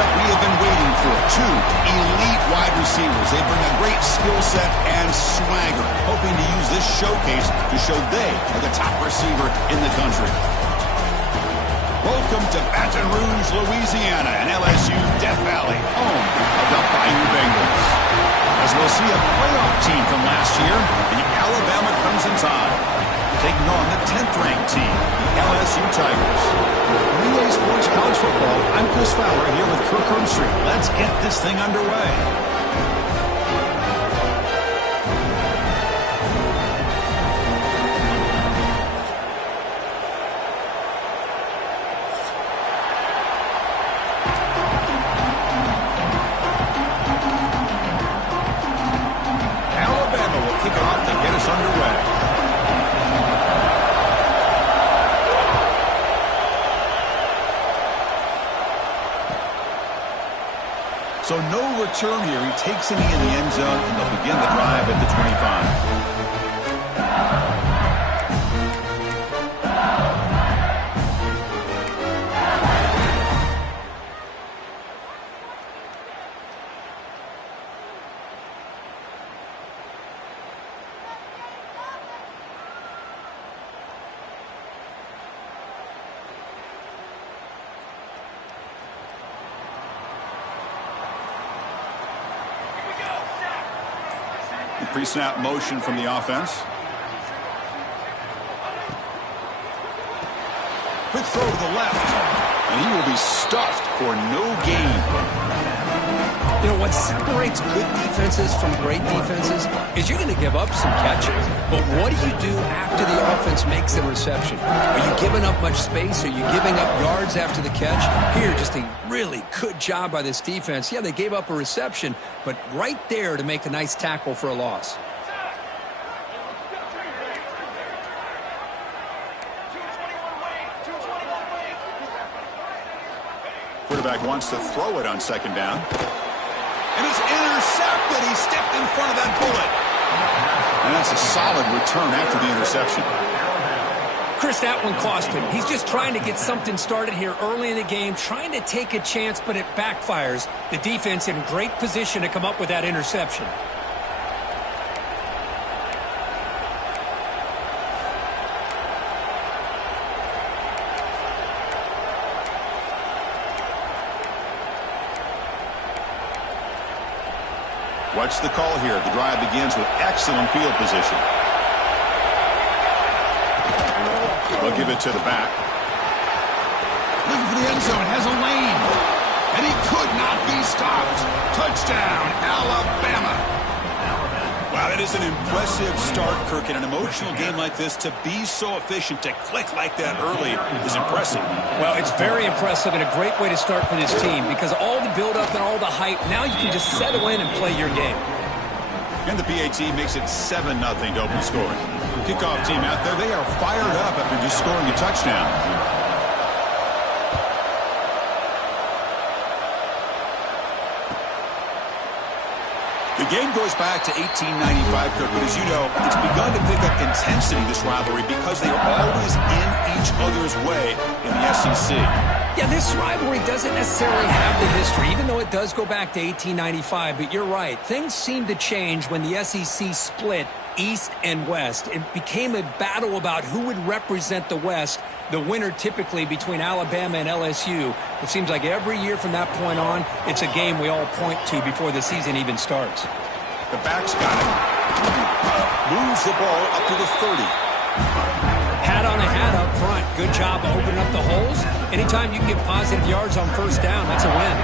matchup we have been waiting for. Two elite wide receivers. They bring a great skill set and swagger, hoping to use this showcase to show they are the top receiver in the country. Welcome to Baton Rouge, Louisiana, and LSU's Death Valley, home of the Bayou Bengals. As we'll see a playoff team from last year, the Alabama Crimson Tide, taking on the 10th-ranked team, the LSU Tigers. Relay Sports College Football, I'm Chris Fowler here with Kirk Hermstreet. Let's get this thing underway. So no return here. He takes it in the end zone, and they'll begin the drive at the 25. Pre-snap motion from the offense. Quick throw to the left, and he will be stuffed for no gain. You know, what separates good defenses from great defenses is you're going to give up some catches. But what do you do after the offense makes a reception? Are you giving up much space? Are you giving up yards after the catch? Here, just a really good job by this defense. Yeah, they gave up a reception, but right there to make a nice tackle for a loss. Quarterback wants to throw it on second down. And it's intercepted. He stepped in front of that bullet. And that's a solid return after the interception. Chris, that one cost him. He's just trying to get something started here early in the game, trying to take a chance, but it backfires. The defense in great position to come up with that interception. Watch the call here. The drive begins with excellent field position. They'll give it to the back. Looking for the end zone. Has a lane. And he could not be stopped. Touchdown, Alabama. Wow, that is an impressive start, Kirk. In an emotional game like this, to be so efficient, to click like that early is impressive. Well, it's very impressive and a great way to start for this team because all the build-up and all the hype, now you can just settle in and play your game. And the PAT makes it 7-0 to open scoring. Kickoff team out there, they are fired up after just scoring a touchdown. The game goes back to 1895, Kirk, but as you know, it's begun to pick up intensity, this rivalry, because they are always in each other's way in the SEC. Yeah, this rivalry doesn't necessarily have the history, even though it does go back to 1895, but you're right. Things seem to change when the SEC split East and West. It became a battle about who would represent the West, the winner typically between Alabama and LSU. It seems like every year from that point on, it's a game we all point to before the season even starts. The back's got it. Moves the ball up to the 30. Hat on a hat up front. Good job opening up the holes. Anytime you get positive yards on first down, that's a win.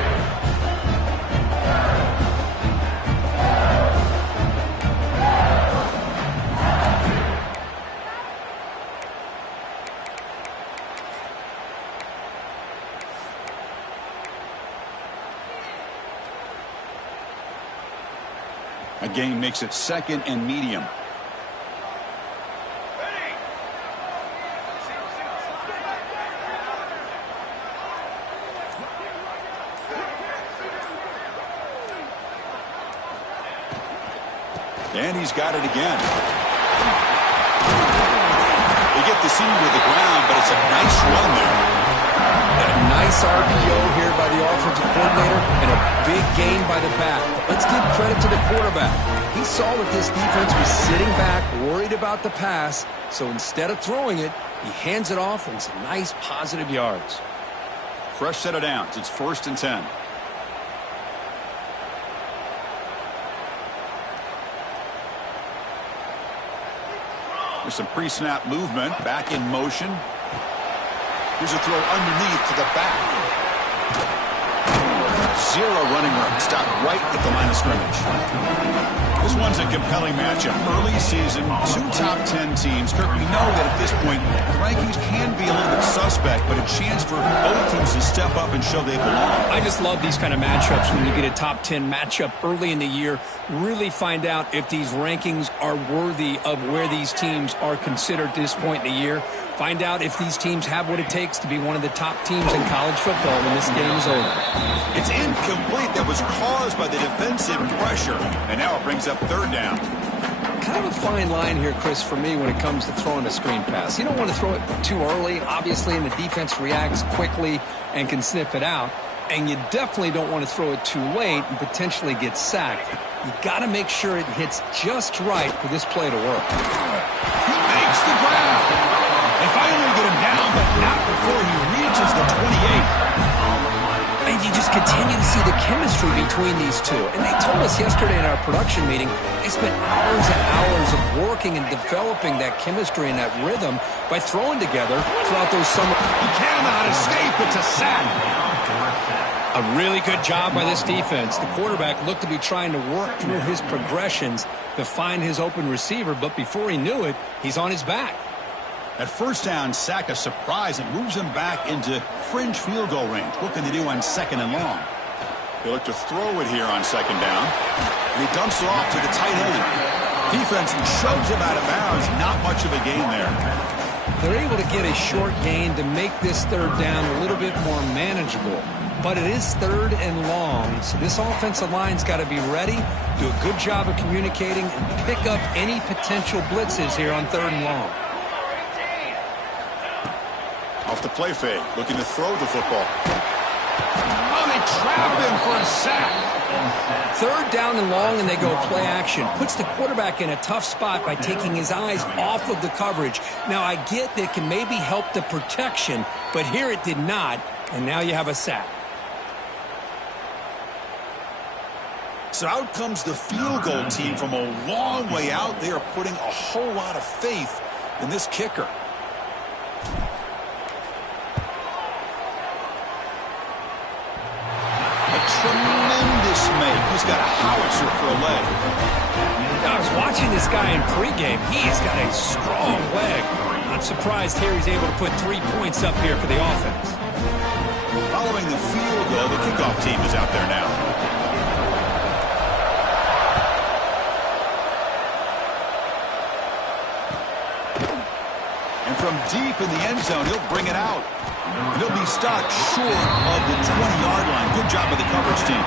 A gain makes it second and medium. And he's got it again. They get the seam with the ground, but it's a nice run there. Nice RPO here by the offensive coordinator and a big gain by the back. Let's give credit to the quarterback. He saw that this defense was sitting back, worried about the pass, so instead of throwing it, he hands it off and some nice positive yards. Fresh set of downs. It's 1st and 10. There's some pre-snap movement. Back in motion. Here's a throw underneath to the back. Zero running room. Stopped right at the line of scrimmage. This one's a compelling matchup. Early season, 2 top 10 teams. Kirk, we know that at this point, the rankings can be a little bit suspect, but a chance for both teams to step up and show they belong. I just love these kind of matchups when you get a top 10 matchup early in the year. Really find out if these rankings are worthy of where these teams are considered at this point in the year. Find out if these teams have what it takes to be one of the top teams in college football when this game is over. It's incomplete. That was caused by the defensive pressure. And now it brings up 3rd down. Kind of a fine line here, Chris, for me when it comes to throwing a screen pass. You don't want to throw it too early, obviously, and the defense reacts quickly and can sniff it out. And you definitely don't want to throw it too late and potentially get sacked. You got to make sure it hits just right for this play to work. He makes the grab. They finally get him down, but not before he reaches the 28. And you just continue to see the chemistry between these two. And they told us yesterday in our production meeting, they spent hours and hours of working and developing that chemistry and that rhythm by throwing together throughout those summer. He cannot escape. It's a sack. A really good job by this defense. The quarterback looked to be trying to work through his progressions to find his open receiver, but before he knew it, he's on his back. At 1st down, sack a surprise and moves him back into fringe field goal range. What can they do on 2nd and long? They look to throw it here on 2nd down. And he dumps it off to the tight end. Defense shoves him out of bounds. Not much of a gain there. They're able to get a short gain to make this 3rd down a little bit more manageable. But it is 3rd and long, so this offensive line's got to be ready, do a good job of communicating, and pick up any potential blitzes here on 3rd and long. Off the play fake, looking to throw the football. Oh, they trap him for a sack. 3rd down and long, and they go play action. Puts the quarterback in a tough spot by taking his eyes off of the coverage. Now, I get that it can maybe help the protection, but here it did not, and now you have a sack. So out comes the field goal team from a long way out. They are putting a whole lot of faith in this kicker. Tremendous make. He's got a howitzer for a leg. I was watching this guy in pregame. He's got a strong leg. Not surprised here he's able to put 3 points up here for the offense. Following the field goal, the kickoff team is out there now. And from deep in the end zone, he'll bring it out. And he'll be stopped short of the 20-yard line. Good job by the coverage team.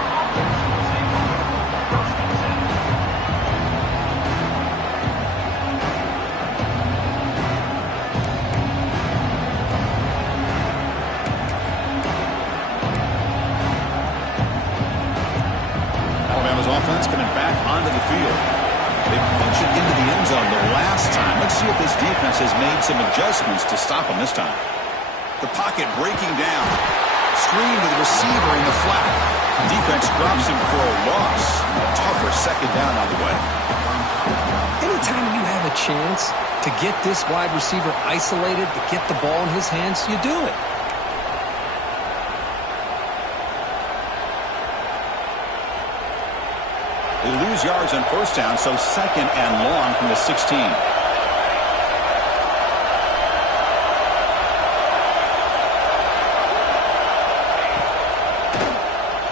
Alabama's offense coming back onto the field. They punch it into the end zone the last time. Let's see if this defense has made some adjustments to stop them this time. The pocket breaking down. Screen to the receiver in the flat. Defense drops him for a loss. A tougher 2nd down on the way. Anytime you have a chance to get this wide receiver isolated, to get the ball in his hands, you do it. They lose yards on 1st down, so 2nd and long from the 16.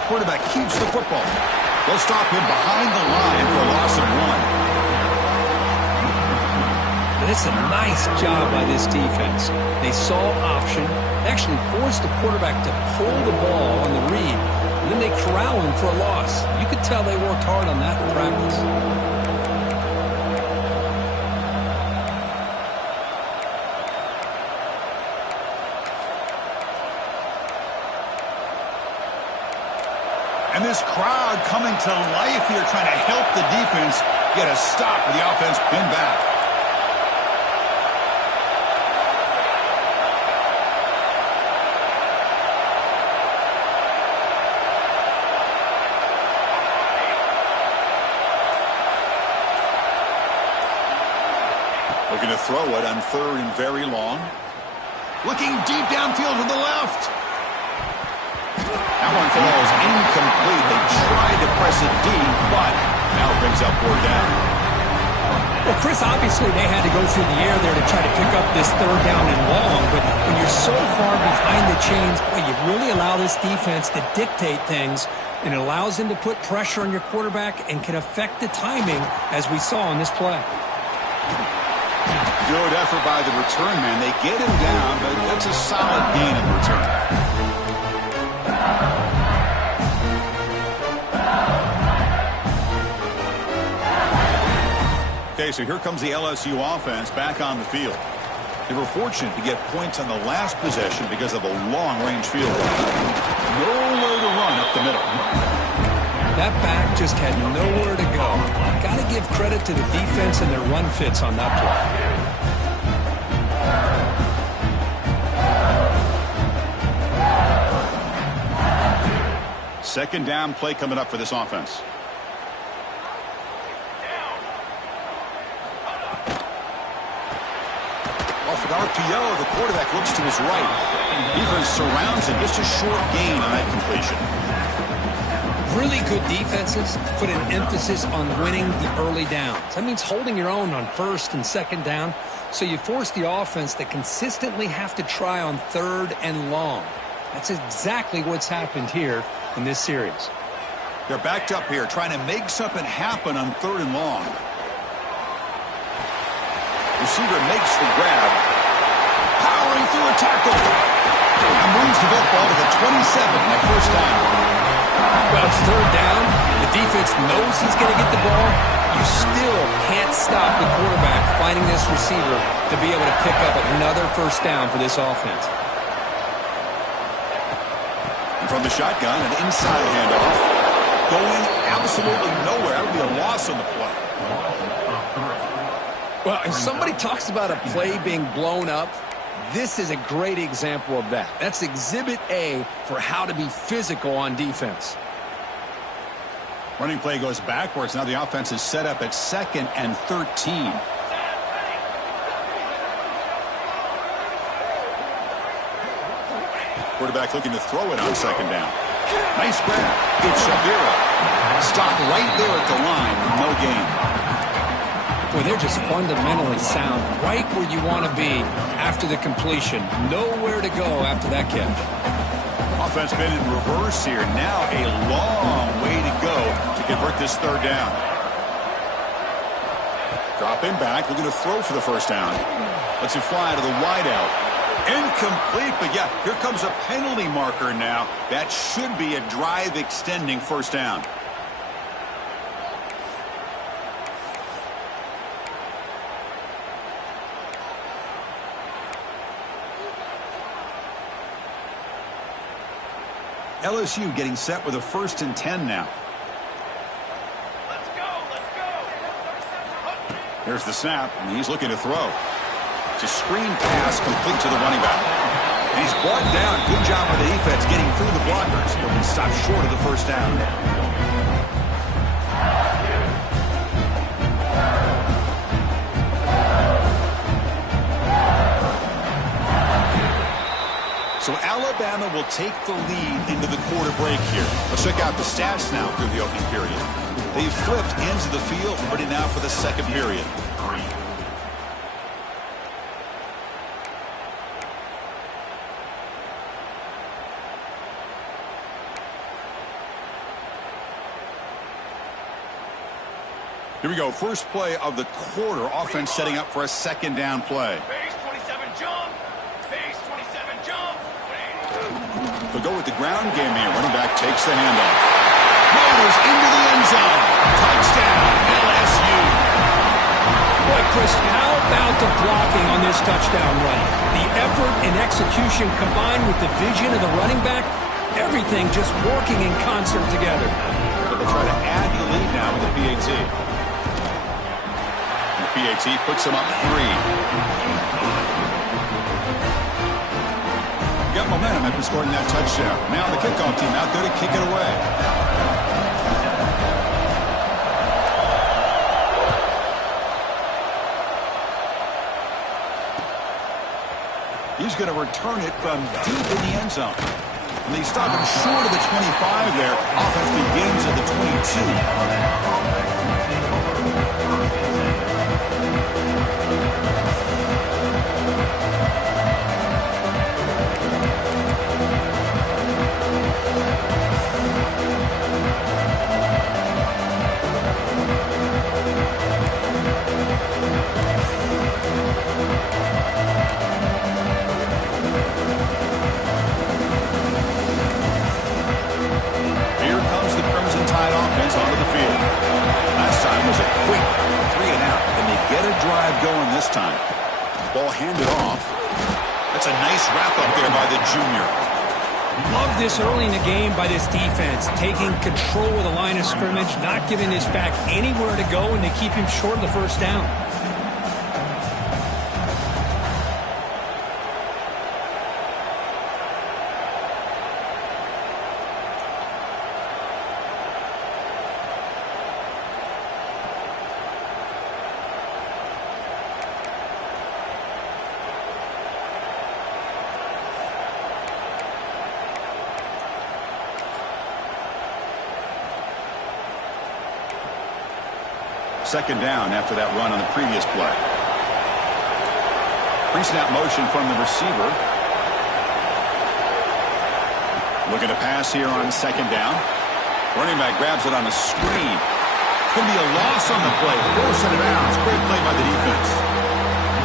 Quarterback keeps the football. They'll stop him behind the line for a loss of 1. And it's a nice job by this defense. They saw option, actually forced the quarterback to pull the ball on the read, and then they corral him for a loss. You could tell they worked hard on that in practice. And this crowd coming to life here, trying to help the defense get a stop with the offense pinned back. Looking to throw it on 3rd and very long. Looking deep downfield to the left. That one falls incomplete. They tried to press it deep, but now it brings up 4th down. Well, Chris, obviously they had to go through the air there to try to pick up this 3rd down and long, but when you're so far behind the chains, boy, you really allow this defense to dictate things, and it allows them to put pressure on your quarterback and can affect the timing, as we saw in this play. Good effort by the return man. They get him down, but that's a solid gain in return. Okay, so here comes the LSU offense back on the field. They were fortunate to get points on the last possession because of a long-range field goal. Nowhere to run up the middle. That back just had nowhere to go. Got to give credit to the defense and their run fits on that play. 2nd down play coming up for this offense. Off an RPO, the quarterback looks to his right. Defense surrounds him. Just a short gain on that completion. Really good defenses put an emphasis on winning the early downs. That means holding your own on 1st and 2nd down, so you force the offense to consistently have to try on 3rd and long. That's exactly what's happened here in this series. They're backed up here, trying to make something happen on 3rd and long. Receiver makes the grab. Powering through a tackle. And moves the football to the 27 on that 1st down. Well, it's 3rd down. The defense knows he's going to get the ball. You still can't stop the quarterback finding this receiver to be able to pick up another 1st down for this offense. From the shotgun, an inside handoff. Going absolutely nowhere. That would be a loss on the play. Well, if somebody talks about a play being blown up, this is a great example of that. That's Exhibit A for how to be physical on defense. Running play goes backwards. Now the offense is set up at 2nd and 13. Quarterback looking to throw it on 2nd down. Nice grab. It's Shabira. Stopped right there at the line. No gain. Boy, they're just fundamentally sound. Right where you want to be after the completion. Nowhere to go after that catch. Offense been in reverse here. Now a long way to go to convert this 3rd down. Dropping back. Looking to throw for the 1st down. Lets it fly to the wideout. Incomplete, but yeah, here comes a penalty marker now. That should be a drive-extending 1st down. LSU getting set with a 1st and 10 now. Let's go, let's go. There's the snap, and he's looking to throw. It's a screen pass complete to the running back. And he's brought down. Good job by the defense getting through the blockers. He'll be stopped short of the 1st down. So Alabama will take the lead into the quarter break here. Let's check out the stats now through the opening period. They've flipped ends of the field, ready now for the 2nd period. Here we go. First play of the quarter. Offense setting up for a 2nd down play. Base 27 jump. Base 27 jump. They'll go with the ground game here. Running back takes the handoff. Motors into the end zone. Touchdown, LSU. Boy, Chris, how about the blocking on this touchdown run? The effort and execution combined with the vision of the running back, everything just working in concert together. The PAT puts him up 3. Got momentum after scoring that touchdown. Now the kickoff team out there to kick it away. He's going to return it from deep in the end zone. And they stop him short of the 25 there. Offense begins at the 22. Going this time. Ball handed off. That's a nice wrap up there by the junior. Love this early in the game by this defense, taking control of the line of scrimmage, not giving his back anywhere to go, and they keep him short of the first down. Second down after that run on the previous play. Pre-snap motion from the receiver. Looking to pass here on second down. Running back grabs it on a screen. Going to be a loss on the play. Forcing it out. Great play by the defense.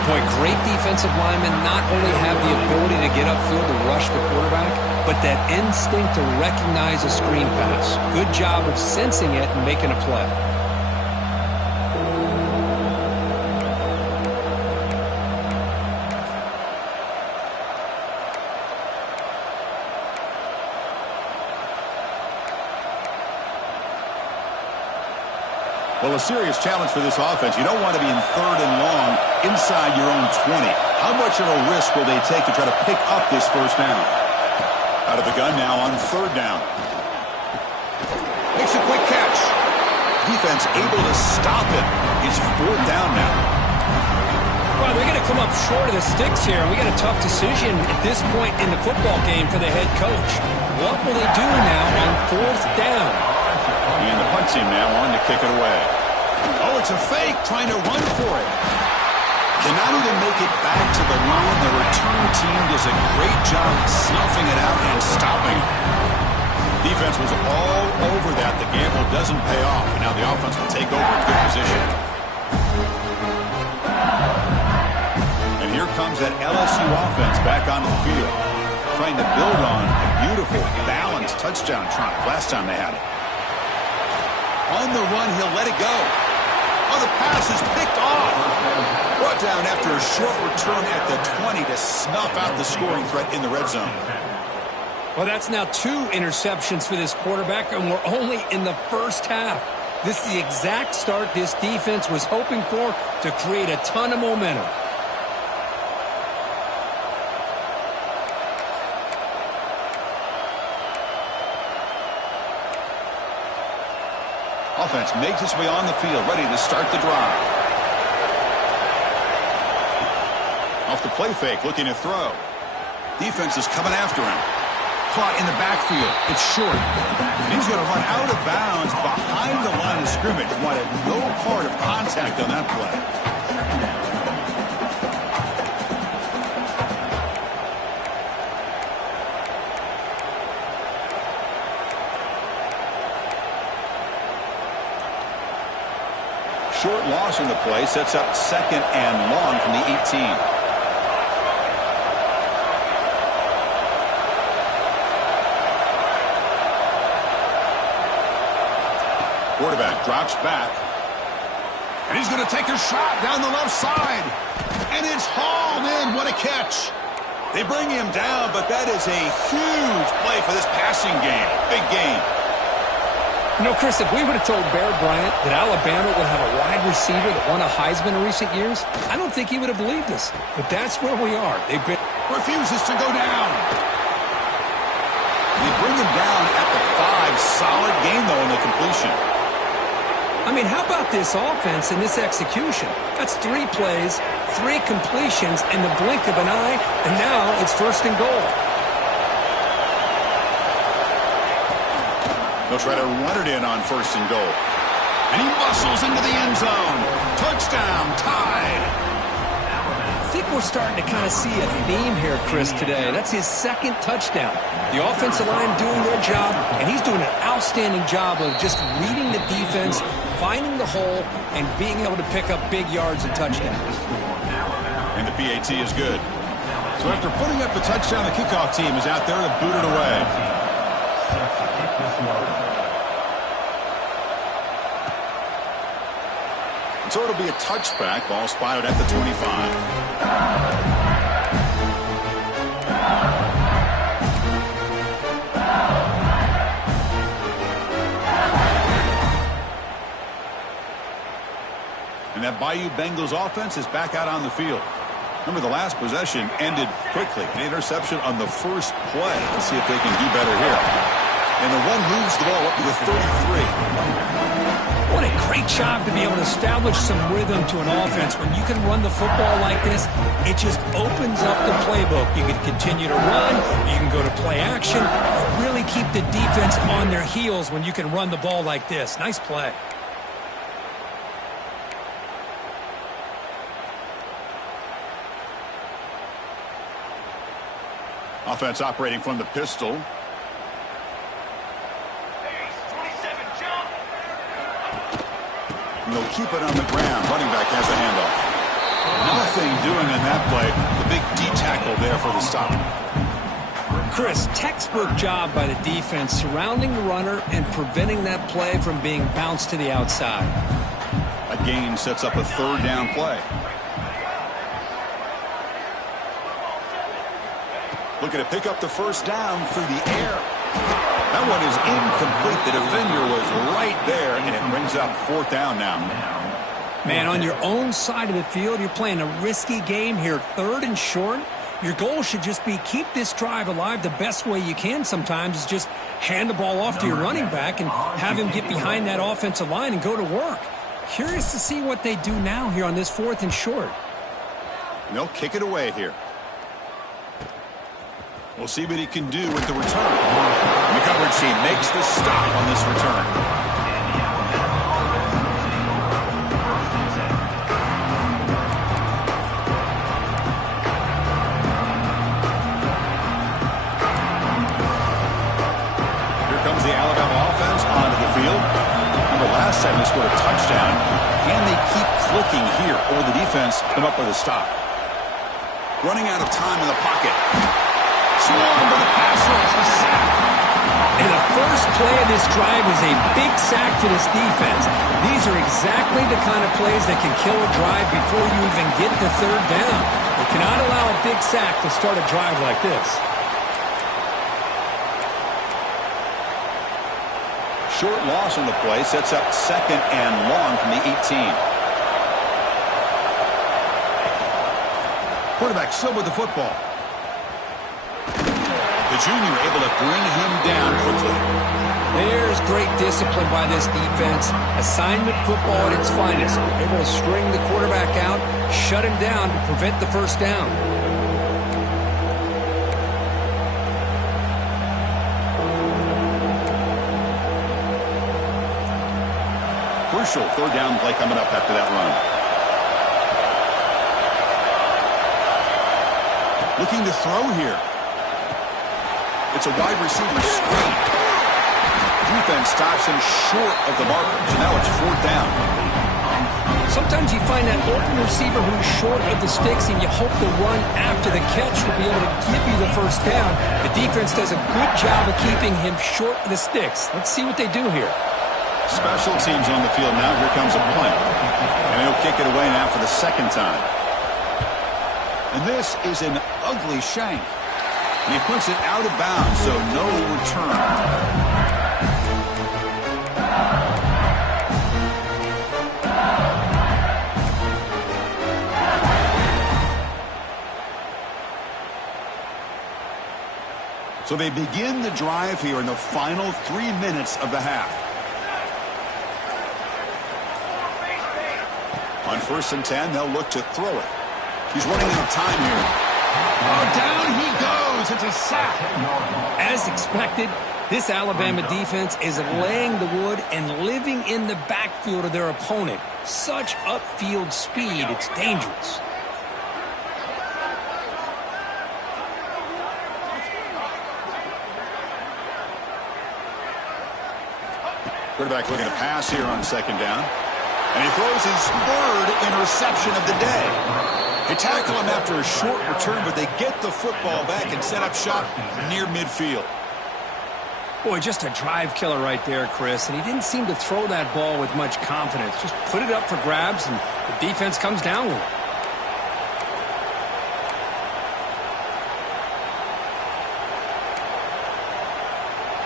Boy, great defensive linemen not only have the ability to get upfield to rush the quarterback, but that instinct to recognize a screen pass. Good job of sensing it and making a play. Well, a serious challenge for this offense. You don't want to be in third and long inside your own 20. How much of a risk will they take to try to pick up this first down? Out of the gun now on third down. Makes a quick catch. Defense able to stop it. It's fourth down now. Well, they're going to come up short of the sticks here. We got a tough decision at this point in the football game for the head coach. What will they do now on fourth down? And the punt team now on to kick it away. Oh, it's a fake, trying to run for it. Cannot even make it back to the line. The return team does a great job snuffing it out and stopping it. Defense was all over that. The gamble doesn't pay off. And now the offense will take over in good position. And here comes that LSU offense back onto the field, trying to build on a beautiful, balanced touchdown drive last time they had it. On the run, he'll let it go. Oh, the pass is picked off. Brought down after a short return at the 20 to snuff out the scoring threat in the red zone. Well, that's now 2 interceptions for this quarterback, and we're only in the first half. This is the exact start this defense was hoping for to create a ton of momentum. Offense makes its way on the field, ready to start the drive. Off the play fake, looking to throw. Defense is coming after him. Caught in the backfield. It's short. And he's going to run out of bounds behind the line of scrimmage. Wanted no part of contact on that play. Short loss on the play sets up second and long from the 18. Quarterback drops back. And he's going to take a shot down the left side. And it's hauled in. What a catch. They bring him down, but that is a huge play for this passing game. Big game. You know, Chris, if we would have told Bear Bryant that Alabama would have a wide receiver that won a Heisman in recent years, I don't think he would have believed us. But that's where we are. They've been... Refuses to go down. They bring him down at the 5. Solid gain, though, in the completion. I mean, how about this offense and this execution? That's 3 plays, 3 completions in the blink of an eye, and now it's 1st and goal. They'll try to run it in on 1st and goal. And he muscles into the end zone. Touchdown, tied. I think we're starting to kind of see a theme here, Chris, today. That's his 2nd touchdown. The offensive line doing their job, and he's doing an outstanding job of just reading the defense, finding the hole, and being able to pick up big yards and touchdowns. And the PAT is good. So after putting up the touchdown, the kickoff team is out there to boot it away. So it'll be a touchback. Ball spotted at the 25. And that Bayou Bengals offense is back out on the field. Remember, the last possession ended quickly. An interception on the first play. Let's see if they can do better here. And the one moves the ball up to the 33. What a great job to be able to establish some rhythm to an offense. When you can run the football like this, it just opens up the playbook. You can continue to run, you can go to play action, really keep the defense on their heels when you can run the ball like this. Nice play. Offense operating from the pistol. And they'll keep it on the ground. Running back has the handoff. Nothing doing in that play. The big D tackle there for the stop. Chris, textbook job by the defense surrounding the runner and preventing that play from being bounced to the outside. A gain sets up a 3rd down play. Looking to pick up the 1st down through the air. That one is incomplete. The defender was right there, and it brings up 4th down now. Man, on your own side of the field, you're playing a risky game here. 3rd and short. Your goal should just be keep this drive alive the best way you can sometimes is just hand the ball off to your running back and have him get behind that offensive line and go to work. Curious to see what they do now here on this 4th and short. And they'll kick it away here. We'll see what he can do with the return. And the coverage team makes the stop on this return. Here comes the Alabama offense onto the field. Remember, last time they scored a touchdown. Can they keep clicking here? Or will the defense come up with a stop? Running out of time in the pocket. Swarm to the pass rush, the sack. And the first play of this drive is a big sack for this defense. These are exactly the kind of plays that can kill a drive before you even get the 3rd down. You cannot allow a big sack to start a drive like this. Short loss on the play sets up 2nd and long from the 18. Quarterback still with the football. The junior able to bring him down quickly. There's great discipline by this defense. Assignment football at its finest. Able to string the quarterback out, shut him down to prevent the 1st down. Crucial 3rd down play coming up after that run. Looking to throw here. It's a wide receiver screen. Defense stops him short of the marker. So now it's 4th down. Sometimes you find that open receiver who's short of the sticks, and you hope the run after the catch will be able to give you the 1st down. The defense does a good job of keeping him short of the sticks. Let's see what they do here. Special teams on the field now. Here comes a punt. And he'll kick it away now for the 2nd time. And this is an ugly shank. And he puts it out of bounds, so no return. So they begin the drive here in the final 3 minutes of the half. On 1st and 10, they'll look to throw it. He's running out of time here. Oh, down he goes. It's a sack. As expected, this Alabama defense is laying the wood and living in the backfield of their opponent. Such upfield speed, it's dangerous. Quarterback looking to pass here on 2nd down. And he throws his 3rd interception of the day. They tackle him after a short return, but they get the football back and set up shop near midfield. Boy, just a drive killer right there, Chris. And he didn't seem to throw that ball with much confidence. Just put it up for grabs, and the defense comes down with it.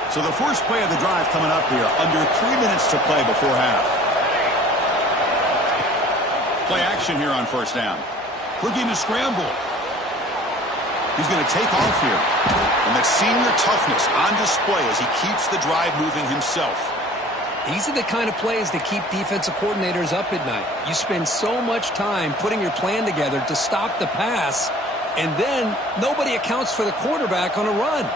So the first play of the drive coming up here, under 3 minutes to play before half. Play action here on 1st down. Looking to scramble. He's going to take off here. And that senior toughness on display as he keeps the drive moving himself. These are the kind of plays that keep defensive coordinators up at night. You spend so much time putting your plan together to stop the pass, and then nobody accounts for the quarterback on a run.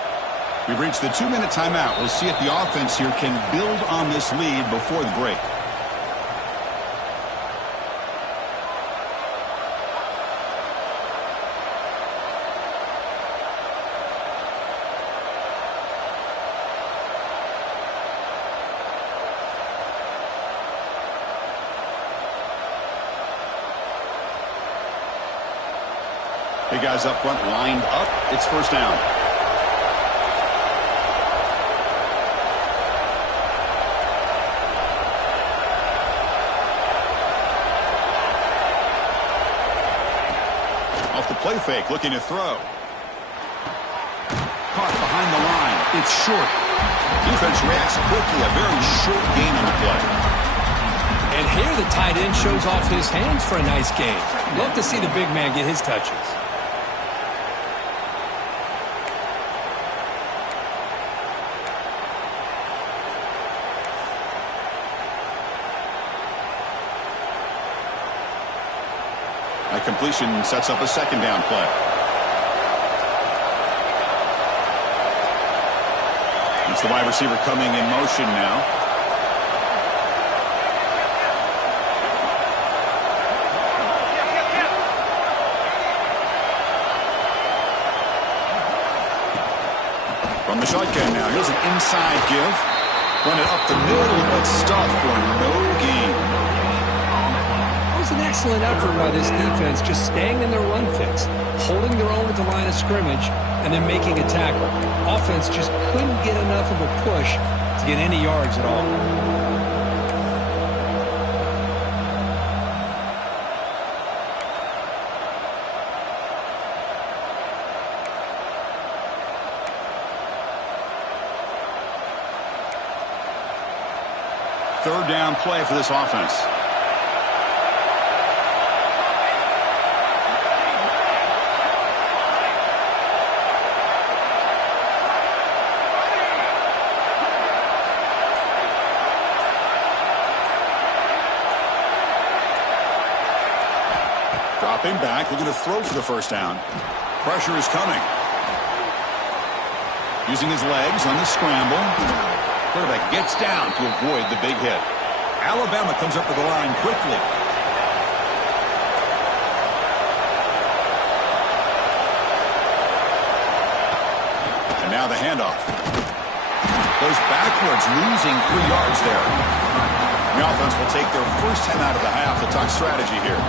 We've reached the 2-minute timeout. We'll see if the offense here can build on this lead before the break. Big guys up front lined up. It's 1st down. Off the play fake, looking to throw. Caught behind the line. It's short. Defense reacts quickly. A very short gain on the play. And here the tight end shows off his hands for a nice gain. Love to see the big man get his touches. That completion sets up a 2nd down play. It's the wide receiver coming in motion now. From the shotgun now. Here's an inside give. Run it up the middle, but stuffed for no gain. It was an excellent effort by this defense, just staying in their run fix, holding their own at the line of scrimmage, and then making a tackle. Offense just couldn't get enough of a push to get any yards at all. Third down play for this offense. Dropping back, looking to throw for the 1st down. Pressure is coming. Using his legs on the scramble. Quarterback gets down to avoid the big hit. Alabama comes up with the line quickly. And now the handoff. Goes backwards, losing 3 yards there. The offense will take their first time out of the half to talk strategy here.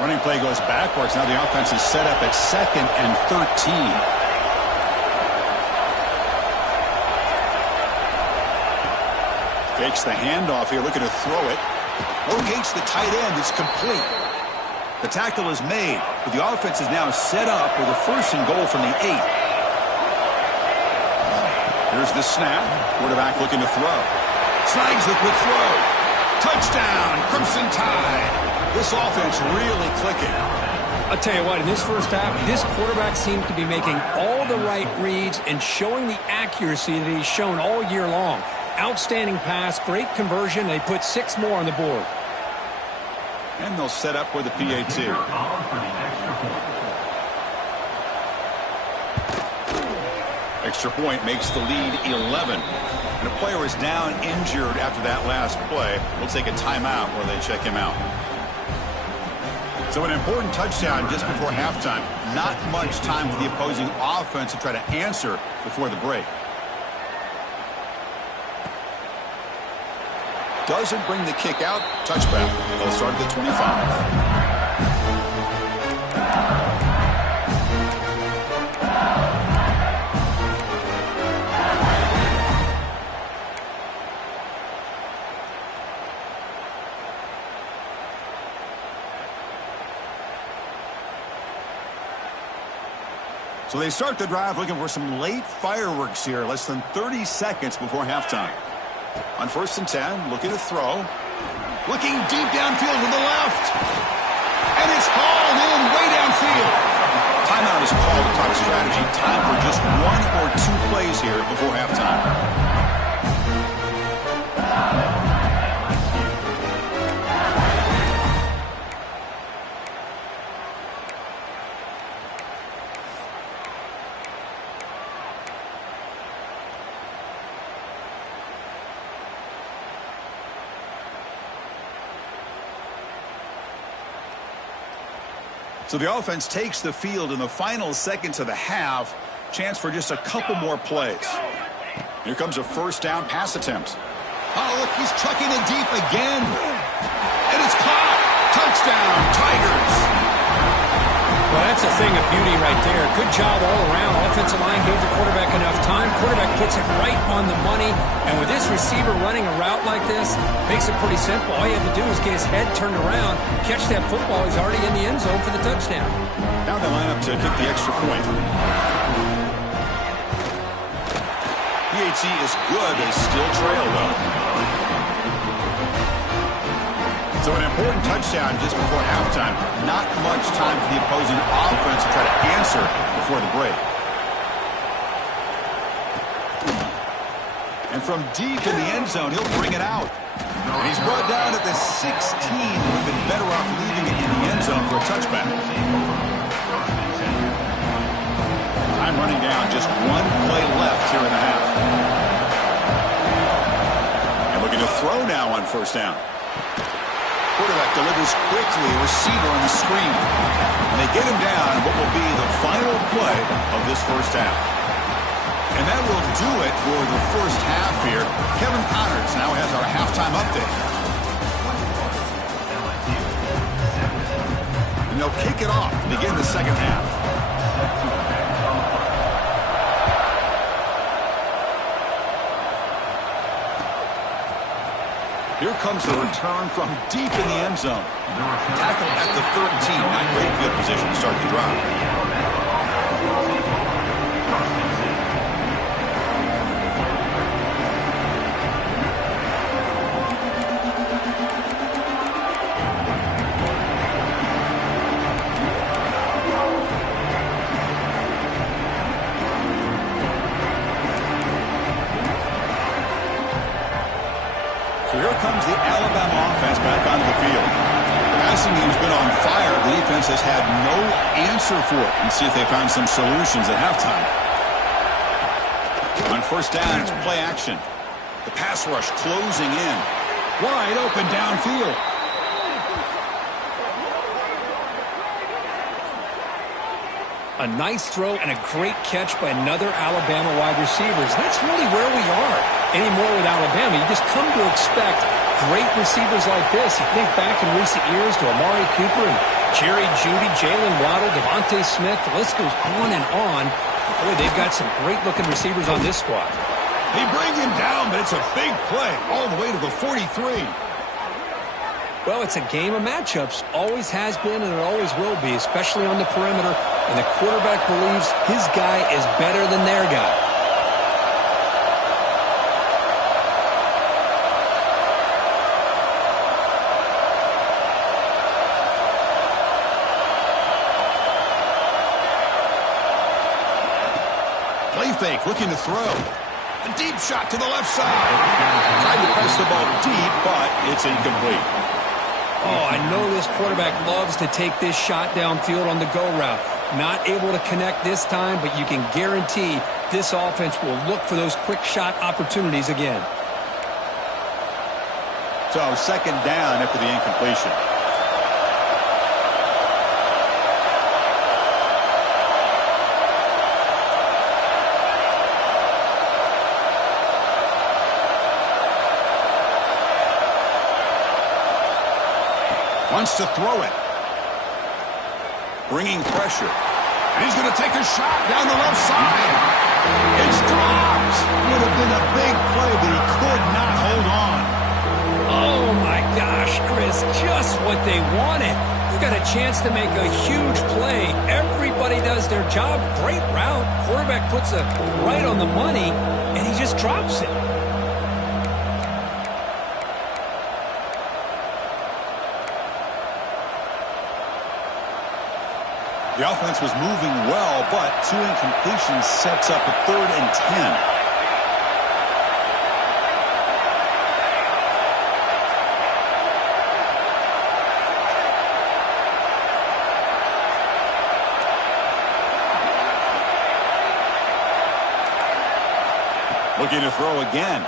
Running play goes backwards. Now the offense is set up at 2nd and 13. Fakes the handoff here, looking to throw it. Locates the tight end. It's complete. The tackle is made, but the offense is now set up with a 1st and goal from the 8. Here's the snap. Quarterback looking to throw. Snags the quick throw. Touchdown, Crimson Tide. This offense really clicking. I'll tell you what, in this first half, this quarterback seems to be making all the right reads and showing the accuracy that he's shown all year long. Outstanding pass, great conversion. They put 6 more on the board. And they'll set up with a PAT. Extra point makes the lead 11. And a player is down injured after that last play. We'll take a timeout where they check him out. So an important touchdown just before halftime. Not much time for the opposing offense to try to answer before the break. Doesn't bring the kick out. Touchback. They'll start at the 25. So they start the drive looking for some late fireworks here. Less than 30 seconds before halftime. On 1st and 10, looking to throw. Looking deep downfield to the left. And it's hauled in way downfield. Timeout is called to talk strategy. Time for just 1 or 2 plays here before halftime. So the offense takes the field in the final seconds of the half. Chance for just a couple more plays. Here comes a 1st down pass attempt. Oh, look, he's chucking it deep again. And it's caught. Touchdown, Tigers. Well, that's a thing of beauty right there. Good job all around. Offensive line gave the quarterback enough time. Quarterback puts it right on the money. And with this receiver running a route like this, makes it pretty simple. All you have to do is get his head turned around, catch that football. He's already in the end zone for the touchdown. Now they line up to kick the extra point. PAT is good. They still trail, though. So an important touchdown just before halftime. Not much time for the opposing offense to try to answer before the break. And from deep in the end zone, he'll bring it out. And he's brought down at the 16. Would have been better off leaving it in the end zone for a touchback. Time running down. Just 1 play left here in the half. And looking to throw now on 1st down. Quarterback delivers quickly, receiver on the screen. And they get him down in what will be the final play of this first half. And that will do it for the first half here. Kevin Connors now has our halftime update. And they'll kick it off to begin the second half. Here comes the return from deep in the end zone. Tackle at the 13. Not great field position to start the drive. Comes the Alabama offense back onto the field. The passing game's been on fire. The defense has had no answer for it. And see if they found some solutions at halftime. On 1st down, it's play action. The pass rush closing in. Wide open downfield. A nice throw and a great catch by another Alabama wide receiver. That's really where we are anymore with Alabama. You just come to expect great receivers like this. You think back in recent years to Amari Cooper and Jerry Jeudy, Jalen Waddle, Devontae Smith. The list goes on and on. Boy, they've got some great-looking receivers on this squad. They bring him down, but it's a big play all the way to the 43. Well, it's a game of matchups. Always has been and it always will be, especially on the perimeter. And the quarterback believes his guy is better than their guy. Play fake, looking to throw. A deep shot to the left side. Tried to press the ball deep, but it's incomplete. Oh, I know this quarterback loves to take this shot downfield on the go route. Not able to connect this time, but you can guarantee this offense will look for those quick shot opportunities again. So, second down after the incompletion. Wants to throw it. Bringing pressure. And he's going to take a shot down the left side. It's dropped. Would have been a big play, but he could not hold on. Oh, my gosh, Chris. Just what they wanted. You got a chance to make a huge play. Everybody does their job. Great route. Quarterback puts it right on the money, and he just drops it. The offense was moving well, but 2 incompletions sets up a 3rd and 10. Looking to throw again.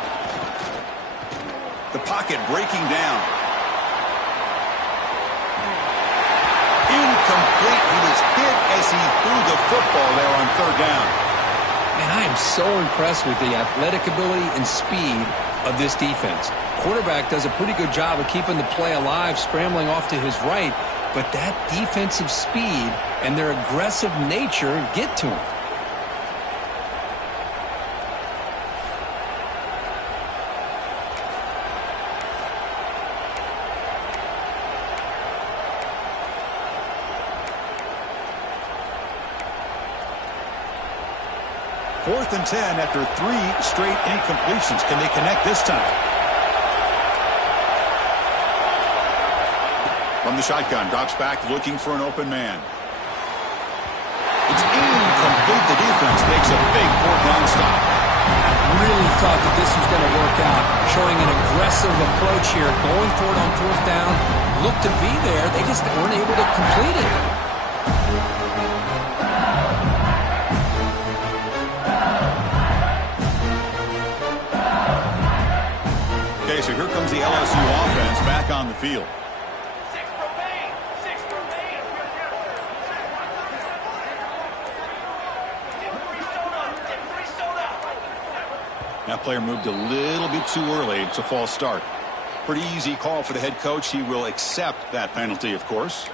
The pocket breaking down. Incomplete. He was hit as he threw the football there on 3rd down. And I am so impressed with the athletic ability and speed of this defense. Quarterback does a pretty good job of keeping the play alive, scrambling off to his right, but that defensive speed and their aggressive nature get to him. Fourth and 10 after 3 straight incompletions. Can they connect this time? From the shotgun, drops back looking for an open man. It's incomplete. The defense makes a big 4th down stop. I really thought that this was going to work out, showing an aggressive approach here, going for it on 4th down. Looked to be there. They just weren't able to complete it. Okay, so here comes the LSU offense back on the field. 6 remain. 6 remain. That player moved a little bit too early. It's a false start. Pretty easy call for the head coach. He will accept that penalty, of course.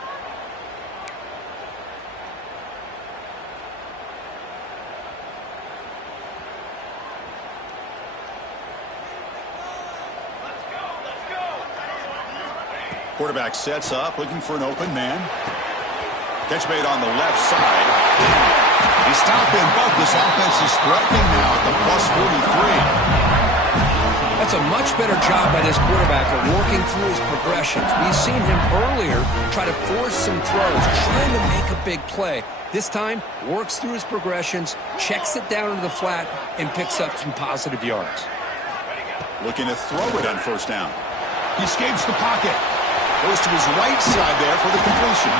Quarterback sets up, looking for an open man. Catch made on the left side. He's stopping, but this offense is threatening now at the +43. That's a much better job by this quarterback of working through his progressions. We've seen him earlier try to force some throws, trying to make a big play. This time, works through his progressions, checks it down into the flat, and picks up some positive yards. Looking to throw it on 1st down. He escapes the pocket. Goes to his right side there for the completion.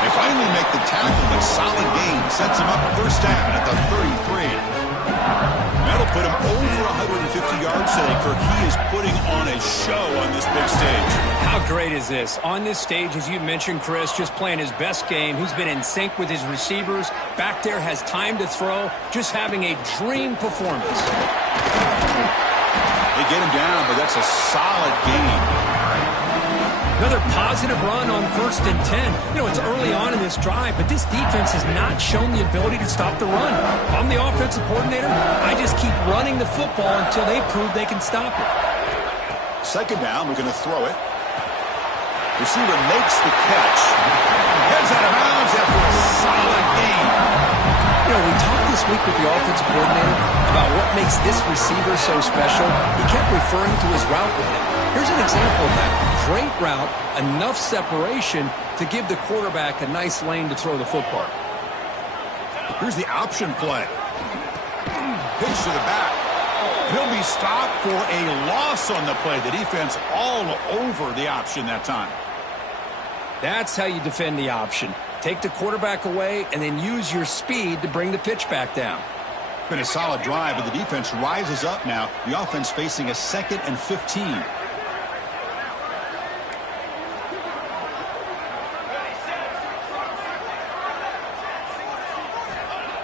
They finally make the tackle, but solid gain sets him up 1st down at the 33. That'll put him over 150 yards today, Kirk. He is putting on a show on this big stage. How great is this? On this stage, as you mentioned, Chris, just playing his best game. He's been in sync with his receivers. Back there, has time to throw. Just having a dream performance. They get him down, but that's a solid game. Another positive run on 1st and 10. You know, it's early on in this drive, but this defense has not shown the ability to stop the run. If I'm the offensive coordinator, I just keep running the football until they prove they can stop it. 2nd down, we're going to throw it. Receiver makes the catch. Heads out of bounds after a solid gain. You know, we talked this week with the offensive coordinator about what makes this receiver so special. He kept referring to his route running. Here's an example of that. Great route, enough separation to give the quarterback a nice lane to throw the football. Here's the option play. Pitch to the back. He'll be stopped for a loss on the play. The defense all over the option that time. That's how you defend the option. Take the quarterback away and then use your speed to bring the pitch back down. Been a solid drive, but the defense rises up now. The offense facing a 2nd and 15.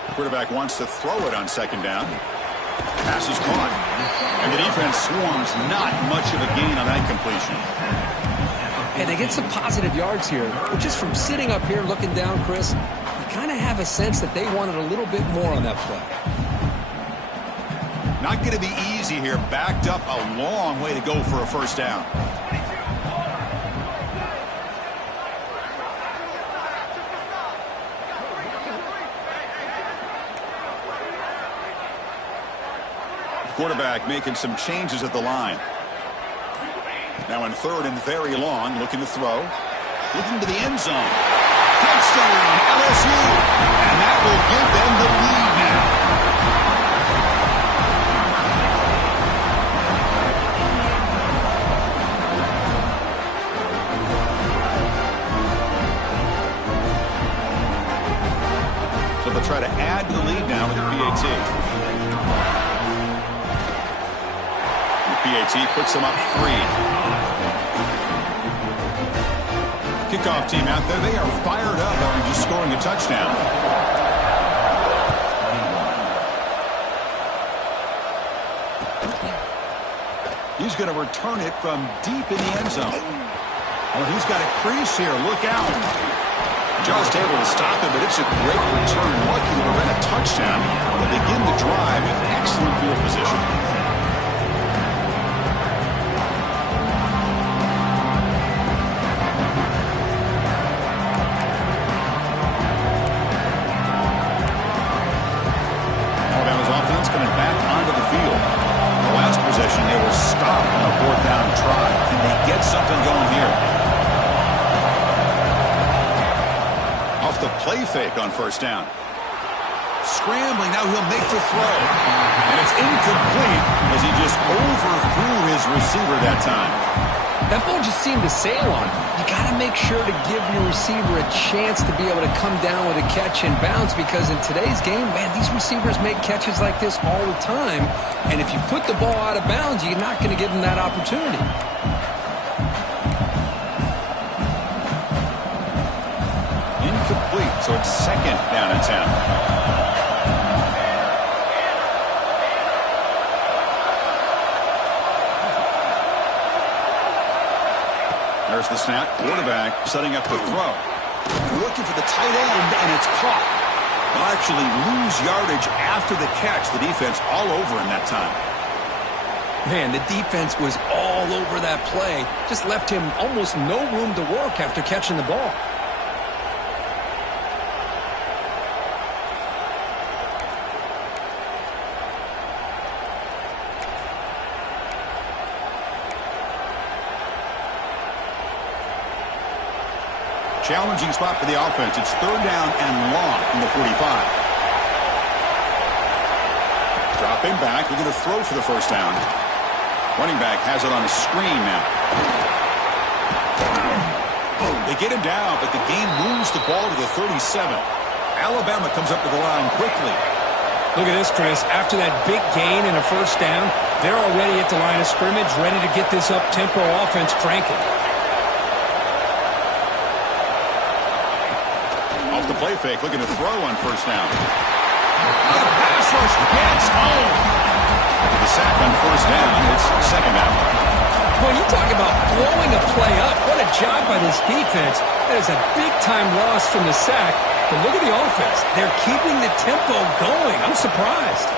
The quarterback wants to throw it on 2nd down. Pass is caught. And the defense swarms, not much of a gain on that completion. And they get some positive yards here. But just from sitting up here looking down, Chris, you kind of have a sense that they wanted a little bit more on that play. Not going to be easy here. Backed up a long way to go for a first down. Quarterback making some changes at the line. Now in 3rd and very long, looking to throw. Looking to the end zone. Touchdown, LSU! And that will give them the lead now. So they'll try to add to the lead now with the PAT. PAT puts them up 3. Kickoff team out there. They are fired up after just scoring a touchdown. He's going to return it from deep in the end zone. Oh, he's got a crease here. Look out. Just able to stop him, but it's a great return. Lucky to prevent a touchdown. They begin the drive with excellent field position. They were stopped on a 4th down try. Can they get something going here? Off the play fake on 1st down. Scrambling, now he'll make the throw. And it's incomplete as he just overthrew his receiver that time. That ball just seemed to sail on him. You got to make sure to give your receiver a chance to be able to come down with a catch and bounce, because in today's game, man, these receivers make catches like this all the time. And if you put the ball out of bounds, you're not going to give them that opportunity. Incomplete, so it's 2nd down and 10. There's the snap. Quarterback setting up the throw. Looking for the tight end, and it's caught. They'll actually lose yardage after the catch. The defense all over him that time. Man, the defense was all over that play. Just left him almost no room to work after catching the ball. Challenging spot for the offense. It's 3rd down and long from the 45. Dropping back. Looking to throw for the 1st down. Running back has it on a screen now. They get him down, but the game moves the ball to the 37. Alabama comes up to the line quickly. Look at this, Chris. After that big gain and a 1st down, they're already at the line of scrimmage, ready to get this up-tempo offense cranking. The play fake, looking to throw on 1st down. The pass rush gets home. The sack on 1st down. It's 2nd down. Well, you talk about blowing a play up. What a job by this defense. That is a big-time loss from the sack. But look at the offense. They're keeping the tempo going. I'm surprised.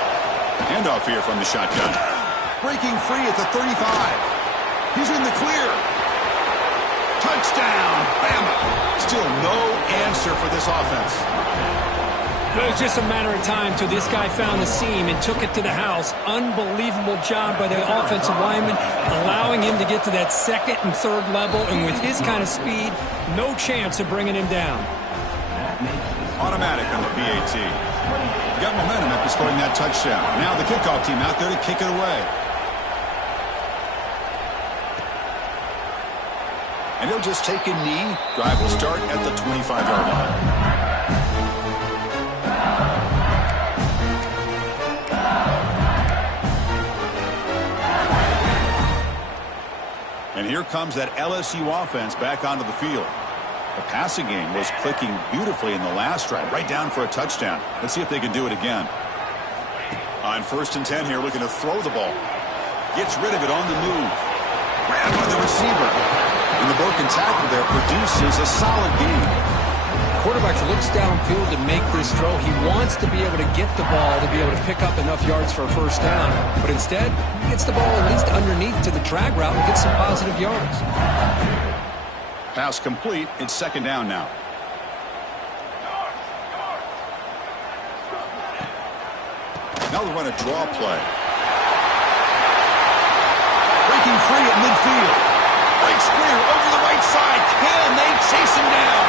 Handoff here from the shotgun. Breaking free at the 35. He's in the clear. Touchdown, Bama. Still no answer for this offense. It was just a matter of time till this guy found the seam and took it to the house. Unbelievable job by the offensive lineman, allowing him to get to that second and third level, and with his kind of speed, no chance of bringing him down. Automatic on the PAT. Got momentum after scoring that touchdown. Now the kickoff team out there to kick it away. And he'll just take a knee. Drive will start at the 25-yard line. And here comes that LSU offense back onto the field. The passing game was clicking beautifully in the last drive, right down for a touchdown. Let's see if they can do it again. On 1st and 10 here, looking to throw the ball. Gets rid of it on the move. Grabbed by the receiver. And the broken tackle there produces a solid gain. Quarterback looks downfield to make this throw. He wants to be able to get the ball to be able to pick up enough yards for a first down. But instead, he gets the ball at least underneath to the drag route and gets some positive yards. Pass complete. It's 2nd down now. Now we run a draw play. Breaking free at midfield. Breaks clear over the right side. Can they chase him down?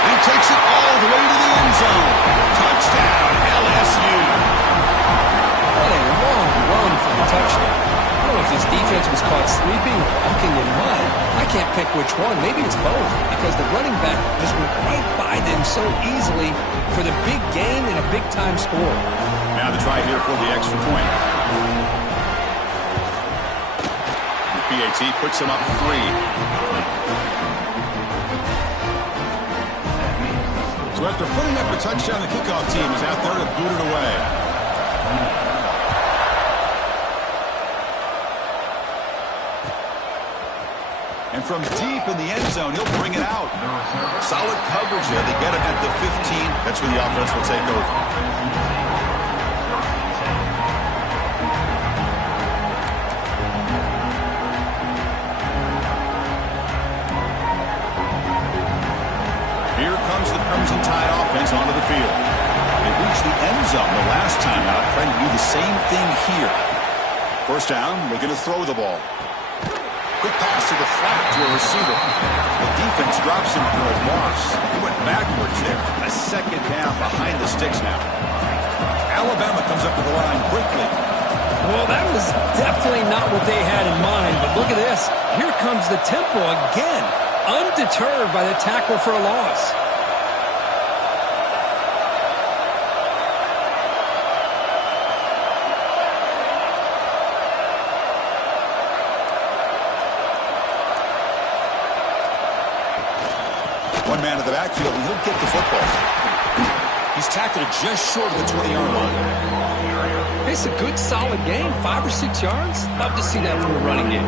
He takes it all the way to the end zone. Touchdown, LSU. What a long run for the touchdown. I don't know if this defense was caught sleeping or walking in mud. I can't pick which one. Maybe it's both, because the running back just went right by them so easily for the big gain and a big-time score. Now the try here for the extra point. The PAT puts him up 3. So after putting up a touchdown, the kickoff team is out there to boot it away. And from deep in the end zone, he'll bring it out. Solid coverage there. They get him at the 15. That's where the offense will take over. Here comes the Crimson Tide offense onto the field. They reached the end zone the last time out, trying to do the same thing here. First down, looking to throw the ball. Quick pass to the flat to a receiver. The defense drops him for a loss. He went backwards there. A 2nd down behind the sticks now. Alabama comes up to the line quickly. Well, that was definitely not what they had in mind, but look at this. Here comes the tempo again. Undeterred by the tackle for a loss. One man in the backfield, and he'll get the football. He's tackled just short of the 20-yard line. It's a good, solid game. 5 or 6 yards. Love to see that from the running game.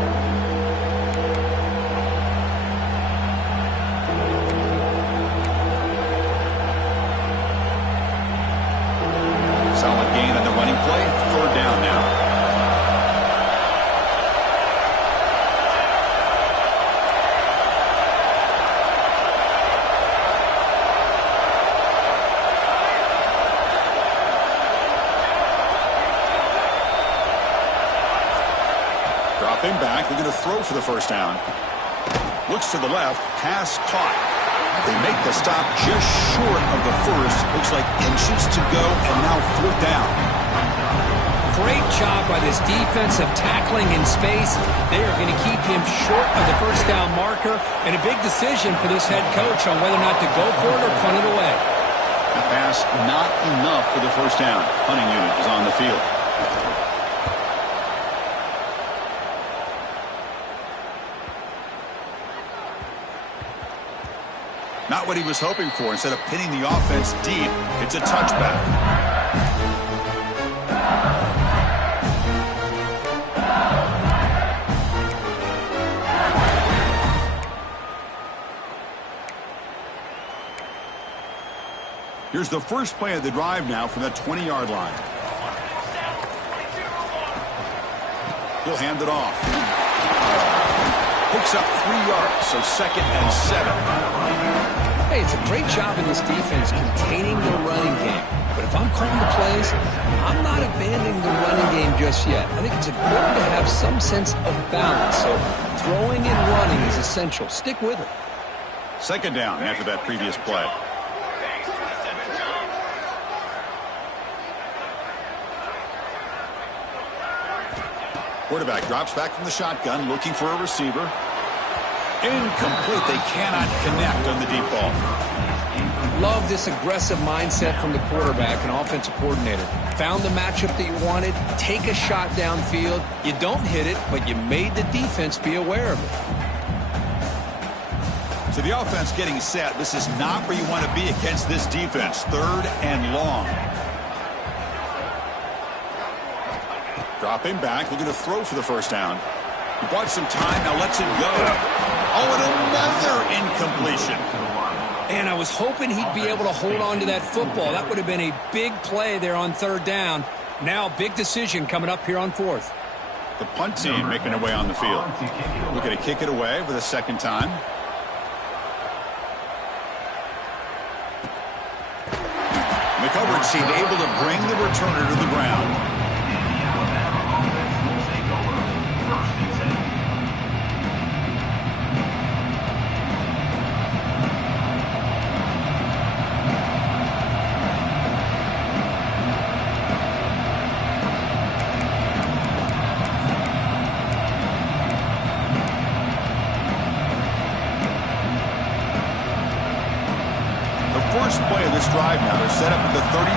Solid gain on the running play. 3rd down now. Dropping back. They're going to throw for the first down. Looks to the left. Pass caught. They make the stop just short of the first. Looks like inches to go, and now 4th down. Great job by this defense of tackling in space. They are going to keep him short of the first down marker, and a big decision for this head coach on whether or not to go for it or punt it away. That pass not enough for the first down. Punting unit is on the field. Not what he was hoping for. Instead of pinning the offense deep, it's a touchback. Here's the first play of the drive now from the 20-yard line. He'll hand it off. Picks up 3 yards, so 2nd and 7. Hey, it's a great job in this defense containing the running game. But if I'm calling the plays, I'm not abandoning the running game just yet. I think it's important to have some sense of balance. So throwing and running is essential. Stick with it. 2nd down after that previous play. Quarterback drops back from the shotgun, looking for a receiver. Incomplete. They cannot connect on the deep ball. Love this aggressive mindset from the quarterback and offensive coordinator. Found the matchup that you wanted. Take a shot downfield. You don't hit it, but you made the defense be aware of it. So the offense getting set. This is not where you want to be against this defense. 3rd and long. Dropping back, looking to throw for the 1st down. He bought some time, now lets it go. Oh, and another incompletion. And I was hoping he'd be able to hold on to that football. That would have been a big play there on 3rd down. Now, big decision coming up here on 4th. The punt team making their way on the field. Looking to kick it away for the 2nd time. The coverage team able to bring the returner to the ground. First play of this drive now. They're set up at the 34.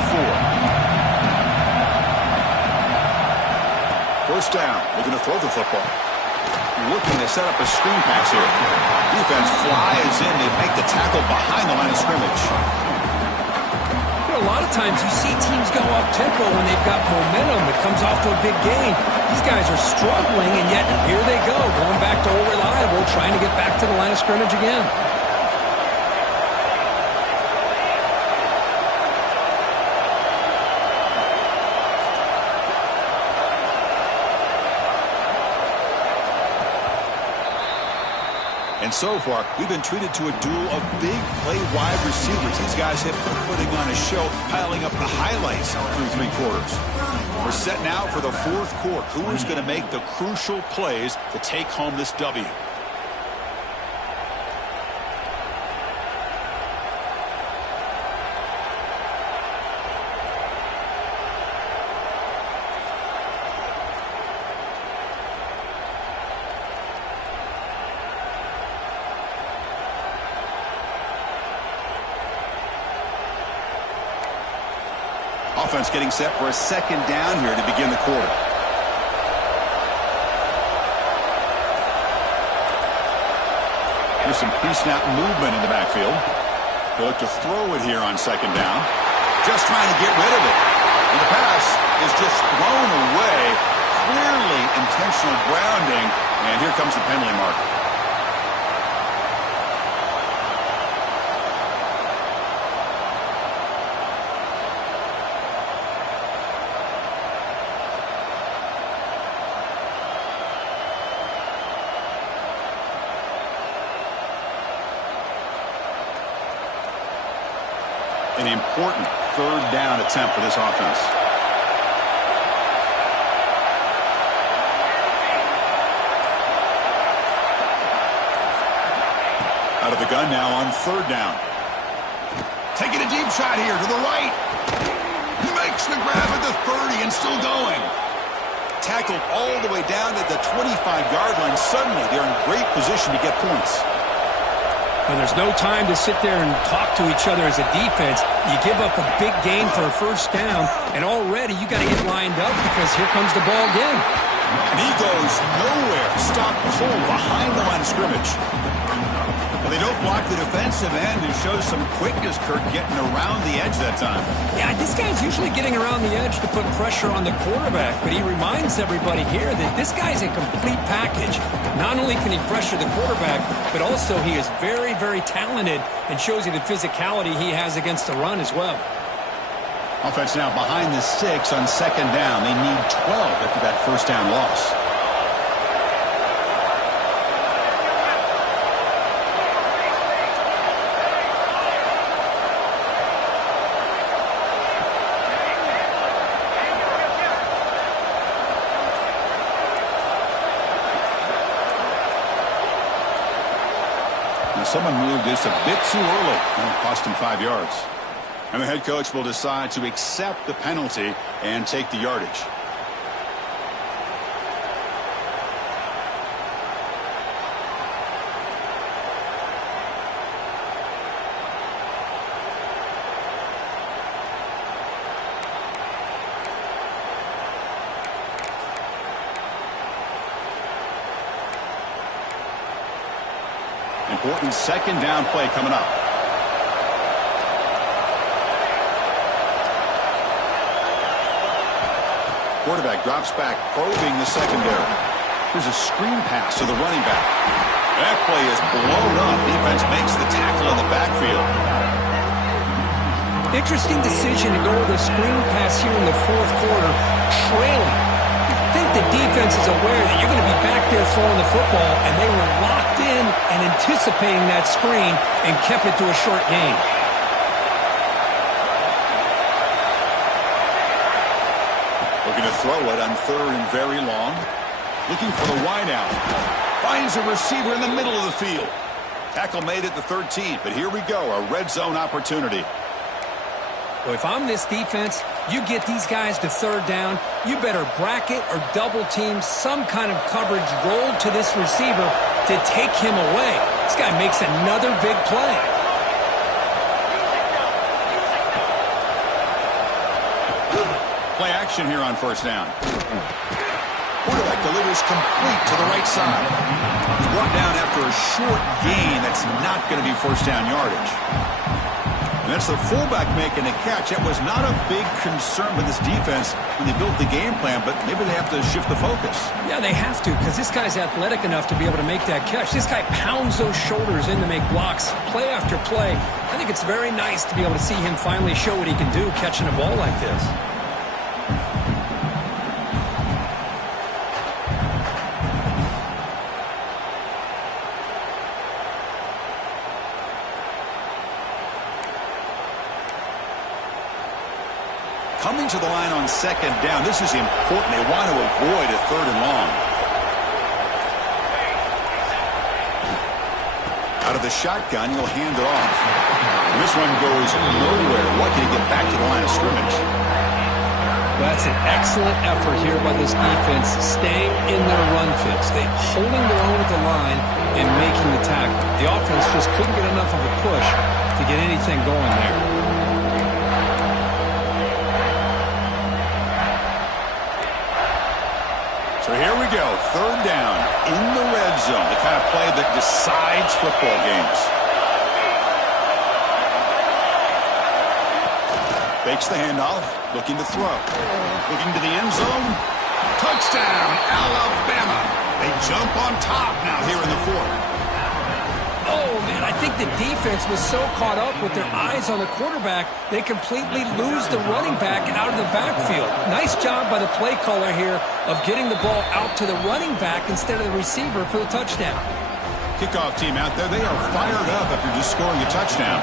1st down. Looking to throw the football. Looking to set up a screen pass here. Defense flies in. They make the tackle behind the line of scrimmage. A lot of times you see teams go up-tempo when they've got momentum. It comes off to a big gain. These guys are struggling, and yet here they go. Going back to old reliable, trying to get back to the line of scrimmage again. And so far, we've been treated to a duel of big play wide receivers. These guys have been putting on a show, piling up the highlights through 3 quarters. We're set now for the 4th quarter. Who is going to make the crucial plays to take home this W? Offense getting set for a 2nd down here to begin the quarter. Here's some pre-snap movement in the backfield. They look to throw it here on 2nd down. Just trying to get rid of it. And the pass is just thrown away. Clearly intentional grounding. And here comes the penalty mark. An important 3rd down attempt for this offense. Out of the gun now on 3rd down. Taking a deep shot here to the right. Makes the grab at the 30 and still going. Tackled all the way down at the 25-yard line. Suddenly, they're in great position to get points. And there's no time to sit there and talk to each other as a defense. You give up a big gain for a 1st down, and already you got to get lined up because here comes the ball again. And he goes nowhere. Stop cold behind the line of scrimmage. And they don't block the defensive end and show some quickness, Kirk, getting around the edge that time. Yeah, this guy's usually getting around the edge to put pressure on the quarterback, but he reminds everybody here that this guy's a complete package. Not only can he pressure the quarterback, but also he is very, very talented and shows you the physicality he has against the run as well. Offense now behind the 6 on 2nd down. They need 12 after that 1st down loss. someone moved this a bit too early, and it cost him 5 yards. And the head coach will decide to accept the penalty and take the yardage. Important second down play coming up. Quarterback drops back, probing the secondary. There's a screen pass to the running back. That play is blown up. Defense makes the tackle in the backfield. Interesting decision to go with a screen pass here in the fourth quarter, trailing. I think the defense is aware that you're going to be back there throwing the football, and they were locked in and anticipating that screen and kept it to a short gain. Looking to throw it on third and very long. Looking for the wideout. Finds a receiver in the middle of the field. Tackle made at the 13, but here we go, a red zone opportunity. Well, if I'm this defense, you get these guys to third down, you better bracket or double team some kind of coverage roll to this receiver to take him away. This guy makes another big play. Play action here on first down. Quarterback delivers complete to the right side. He's brought down after a short gain. That's not going to be first down yardage. And that's the fullback making a catch. That was not a big concern with this defense when they built the game plan, but maybe they have to shift the focus. Yeah, they have to, because this guy's athletic enough to be able to make that catch. This guy pounds those shoulders in to make blocks play after play. I think it's very nice to be able to see him finally show what he can do catching a ball like this. Coming to the line on second down. This is important. They want to avoid a third and long. Out of the shotgun, he'll hand it off. And this one goes nowhere. Lucky to get back to the line of scrimmage. That's an excellent effort here by this defense, staying in their run fix. They holding their own at the line and making the tackle. The offense just couldn't get enough of a push to get anything going there. So here we go, third down in the red zone, the kind of play that decides football games. Fakes the handoff, looking to throw. Looking to the end zone. Touchdown, Alabama. They jump on top now here in the fourth. Oh, man, I think the defense was so caught up with their eyes on the quarterback, they completely lose the running back out of the backfield. Nice job by the play caller here of getting the ball out to the running back instead of the receiver for the touchdown. Kickoff team out there, they are fired up after just scoring a touchdown.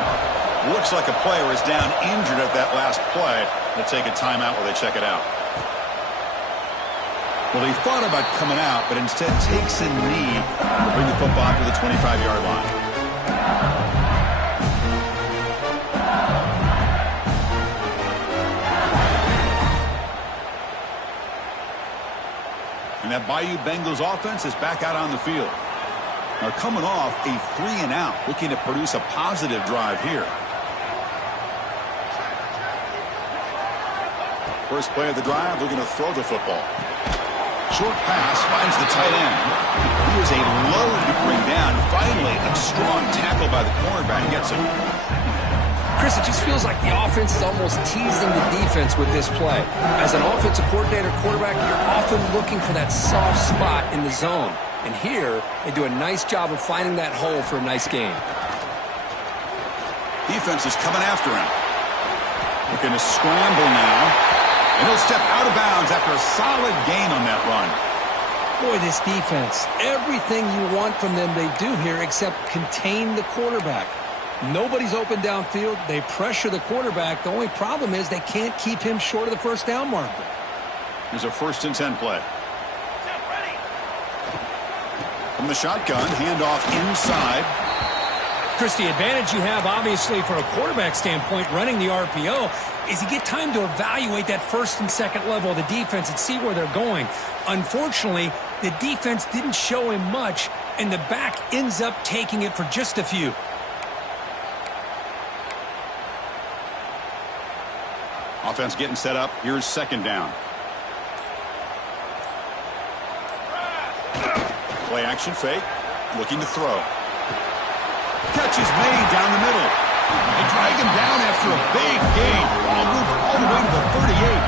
Looks like a player is down injured at that last play. They'll take a timeout while they check it out. Well, they thought about coming out, but instead takes a knee to bring the football to the 25-yard line. And that Bayou Bengals offense is back out on the field. They're coming off a 3-and-out, looking to produce a positive drive here. First play of the drive, looking to throw the football. Short pass finds the tight end. He is a load to bring down. Finally, a strong tackle by the cornerback gets him. Chris, it just feels like the offense is almost teasing the defense with this play. As an offensive coordinator quarterback, you're often looking for that soft spot in the zone. And here, they do a nice job of finding that hole for a nice gain. Defense is coming after him. Looking to scramble now. And he'll step out of bounds after a solid gain on that run. Boy, this defense, everything you want from them they do here except contain the quarterback. Nobody's open downfield. They pressure the quarterback. The only problem is they can't keep him short of the first down marker. Here's a 1st and 10 play. From the shotgun, handoff inside. Chris, the advantage you have, obviously, from a quarterback standpoint, running the RPO, is you get time to evaluate that first and second level of the defense and see where they're going. Unfortunately, the defense didn't show him much, and the back ends up taking it for just a few. Offense getting set up. Here's second down. Play action fake. Looking to throw. Catch is made down the middle. They drag him down after a big gain. Ball moved all the way to the 38.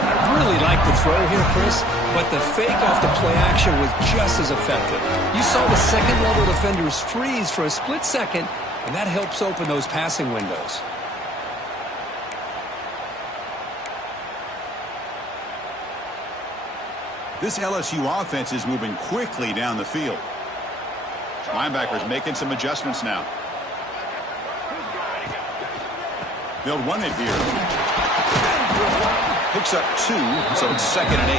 I really like the throw here, Chris, but the fake off the play action was just as effective. You saw the second-level defenders freeze for a split second, and that helps open those passing windows. This LSU offense is moving quickly down the field. Linebackers making some adjustments now. They'll run it here. Picks up 2, so it's 2nd and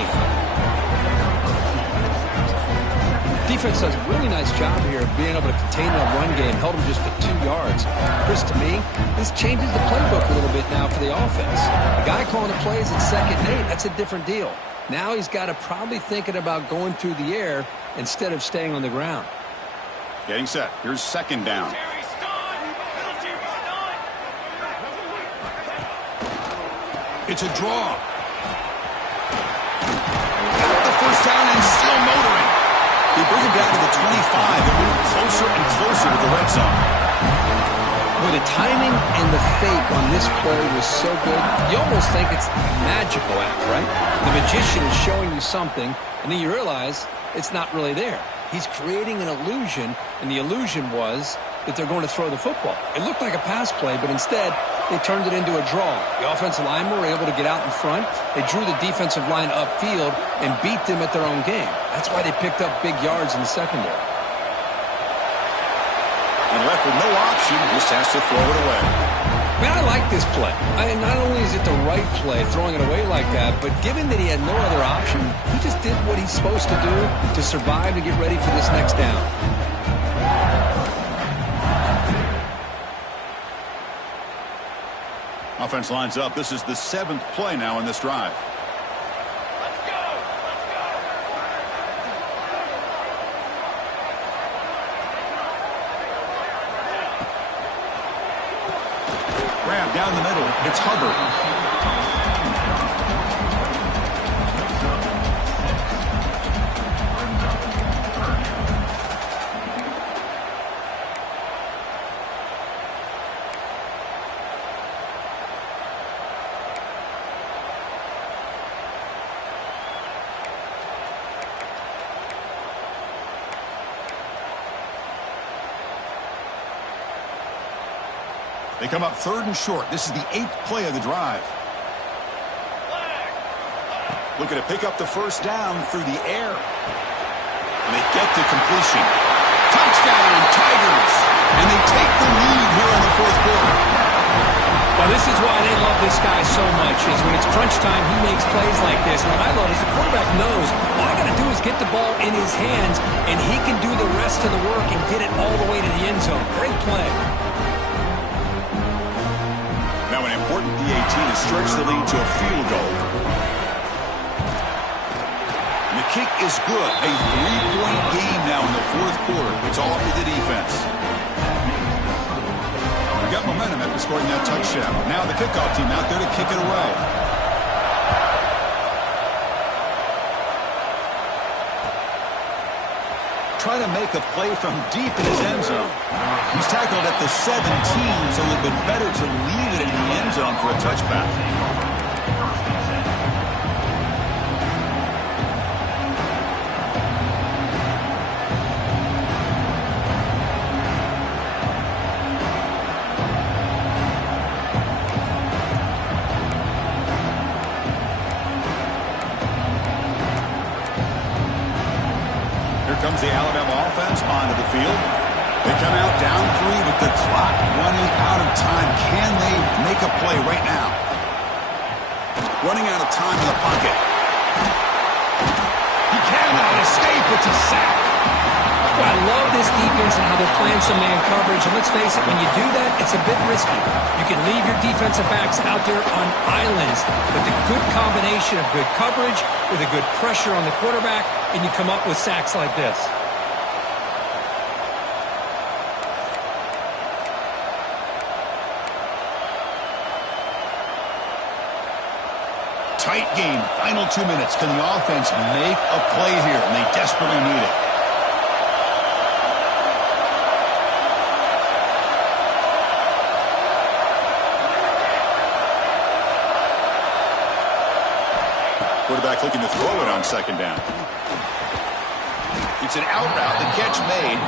8. Defense does a really nice job here of being able to contain that run game, held them just to 2 yards. Chris, to me, this changes the playbook a little bit now for the offense. The guy calling the plays at 2nd and 8, that's a different deal. Now he's got to probably thinking about going through the air instead of staying on the ground. Getting set. Here's second down. It's a draw. Got the first down and still motoring. They bring him down to the 25 and move closer and closer to the red zone. Well, the timing and the fake on this play was so good, you almost think it's a magical act, right? The magician is showing you something, and then you realize it's not really there. He's creating an illusion, and the illusion was that they're going to throw the football. It looked like a pass play, but instead, they turned it into a draw. The offensive linemen were able to get out in front. They drew the defensive line upfield and beat them at their own game. That's why they picked up big yards in the secondary. And left with no option, just has to throw it away. Man, I like this play. Not only is it the right play, throwing it away like that, but given that he had no other option, he just did what he's supposed to do to survive to get ready for this next down. Offense lines up. This is the 7th play now in this drive. Grab down the middle. It's Hubbard. They come up 3rd and short. This is the 8th play of the drive. Looking to pick up the first down through the air. And they get to completion. Touchdown, Tigers! And they take the lead here in the 4th quarter. Well, this is why they love this guy so much, is when it's crunch time, he makes plays like this. And what I love is the quarterback knows all I got to do is get the ball in his hands, and he can do the rest of the work and get it all the way to the end zone. Great play. Now an important PAT to stretch the lead to a field goal. And the kick is good. A 3-point game now in the 4th quarter. It's all up to the defense. We got momentum after scoring that touchdown. Now the kickoff team out there to kick it away. Try to make a play from deep in his end zone. He's tackled at the 17, so it would have been better to leave it in the end zone for a touchback. Comes the Alabama offense onto the field. They come out down 3 with the clock running out of time. Can they make a play right now? Running out of time in the pocket. He cannot escape. It's a sack. Well, I love this defense and how they're playing some man coverage. And let's face it, when you do that, it's a bit risky. You can leave your defensive backs out there on islands, but the good combination of good coverage with a good pressure on the quarterback, and you come up with sacks like this. Tight game. Final 2 minutes. Can the offense make a play here? And they desperately need it. Quarterback looking to throw it on second down. It's an out route. The catch made.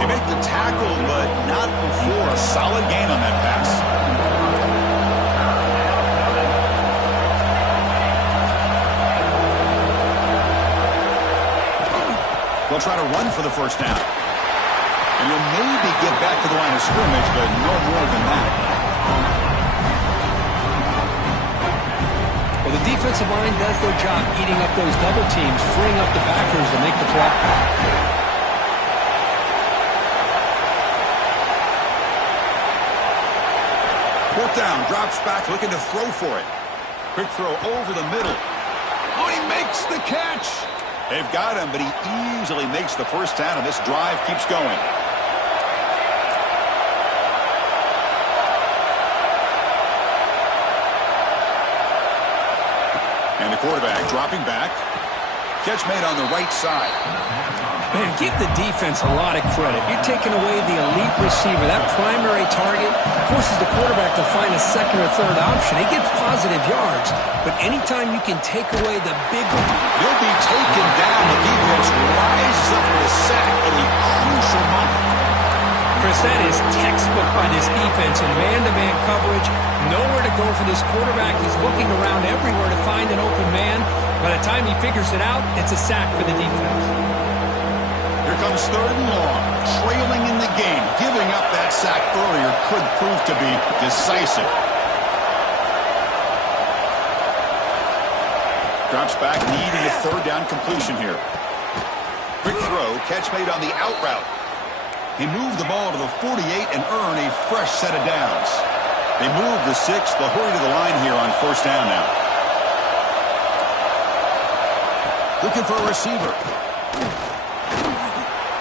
They make the tackle, but not before a solid gain on that pass. They'll try to run for the first down. And you'll maybe get back to the line of scrimmage, but no more than that. Well, the defensive line does their job eating up those double teams, freeing up the backers to make the play. Fourth down, drops back, looking to throw for it. Quick throw over the middle. Oh, he makes the catch. They've got him, but he easily makes the first down, and this drive keeps going. And the quarterback dropping back. Catch made on the right side. Man, give the defense a lot of credit. You're taking away the elite receiver. That primary target forces the quarterback to find a second or third option. He gets positive yards, but anytime you can take away the big one, you'll be taken down. The defense rises up with a sack at a crucial moment. Chris, that is textbook by this defense in man-to-man coverage. Nowhere to go for this quarterback. He's looking around everywhere to find an open man. By the time he figures it out, it's a sack for the defense. Here comes third and long. Trailing in the game. Giving up that sack earlier could prove to be decisive. Drops back, needing a third down completion here. Quick throw. Catch made on the out route. He moved the ball to the 48 and earn a fresh set of downs. They move the 6. They'll hurry to the line here on first down now. Looking for a receiver.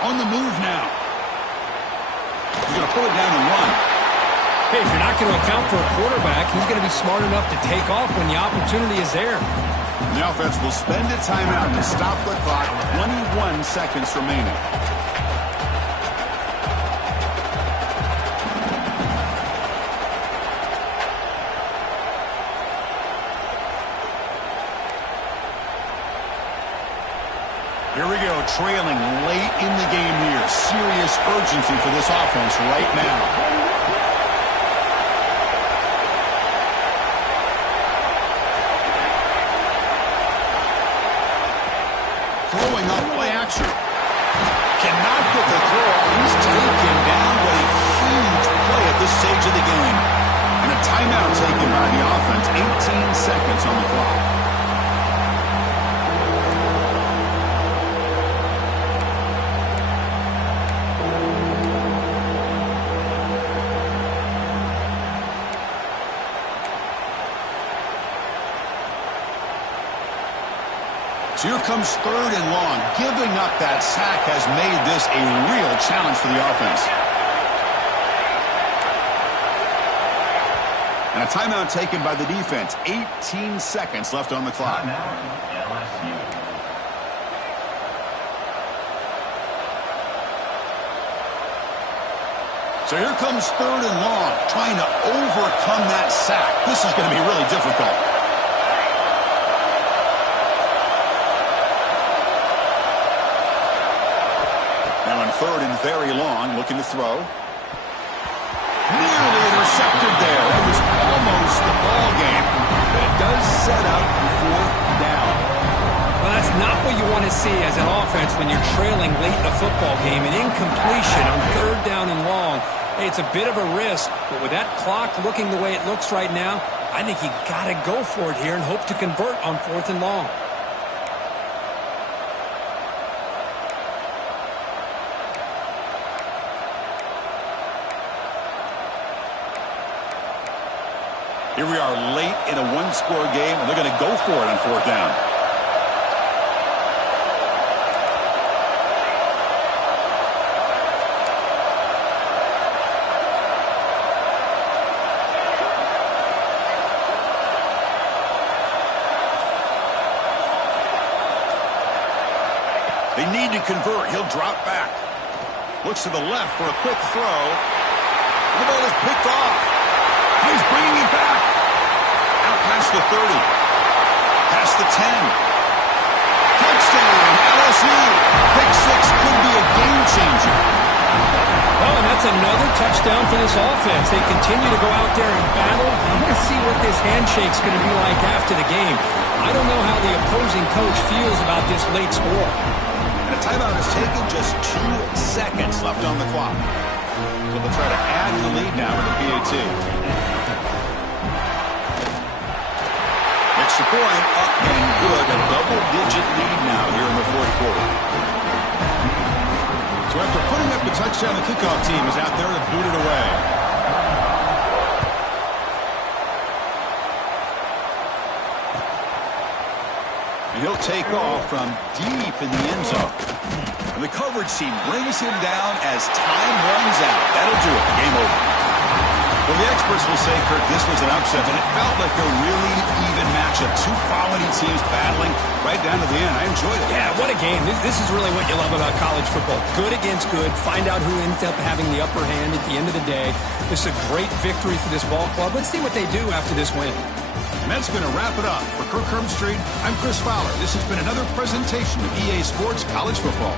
On the move now. He's going to pull it down and run. Hey, if you're not going to account for a quarterback, he's going to be smart enough to take off when the opportunity is there. The offense will spend a timeout to stop the clock. 21 seconds remaining. Here we go, trailing late in the game here. Serious urgency for this offense right now. Throwing off play action. Cannot get the throw. He's taken down. What a huge play at this stage of the game. And a timeout taken by the offense. 18 seconds on the clock. So here comes third and long. Giving up that sack has made this a real challenge for the offense. And a timeout taken by the defense. 18 seconds left on the clock. So here comes third and long, trying to overcome that sack. This is going to be really difficult. Third and very long, looking to throw. Nearly intercepted there. It was almost the ball game, but it does set up fourth down. Well, that's not what you want to see as an offense when you're trailing late in a football game. An incompletion on third down and long. It's a bit of a risk, but with that clock looking the way it looks right now, I think you got to go for it here and hope to convert on fourth and long. are late in a one-score game, and they're going to go for it on fourth down. They need to convert. He'll drop back. Looks to the left for a quick throw. The ball is picked off. He's bringing it back. Out past the 30. Past the 10. Touchdown, LSU. Pick six could be a game changer. Oh, and that's another touchdown for this offense. They continue to go out there and battle. I'm going to see what this handshake's going to be like after the game. I don't know how the opposing coach feels about this late score. And a timeout is taken, just 2 seconds left on the clock. So they'll try to add to the lead now with the PAT. Extra point, up and good. A double-digit lead now here in the fourth quarter. So after putting up the touchdown, the kickoff team is out there to boot it away. And he'll take off from deep in the end zone. And the coverage team brings him down as time runs out. That'll do it. Game over. Well, the experts will say, Kirk, this was an upset, but it felt like a really even matchup. Two quality teams battling right down to the end. I enjoyed it. Yeah, what a game. This is really what you love about college football. Good against good. Find out who ends up having the upper hand at the end of the day. This is a great victory for this ball club. Let's see what they do after this win. And that's going to wrap it up. For Kirk Herbstreit, I'm Chris Fowler. This has been another presentation of EA Sports College Football.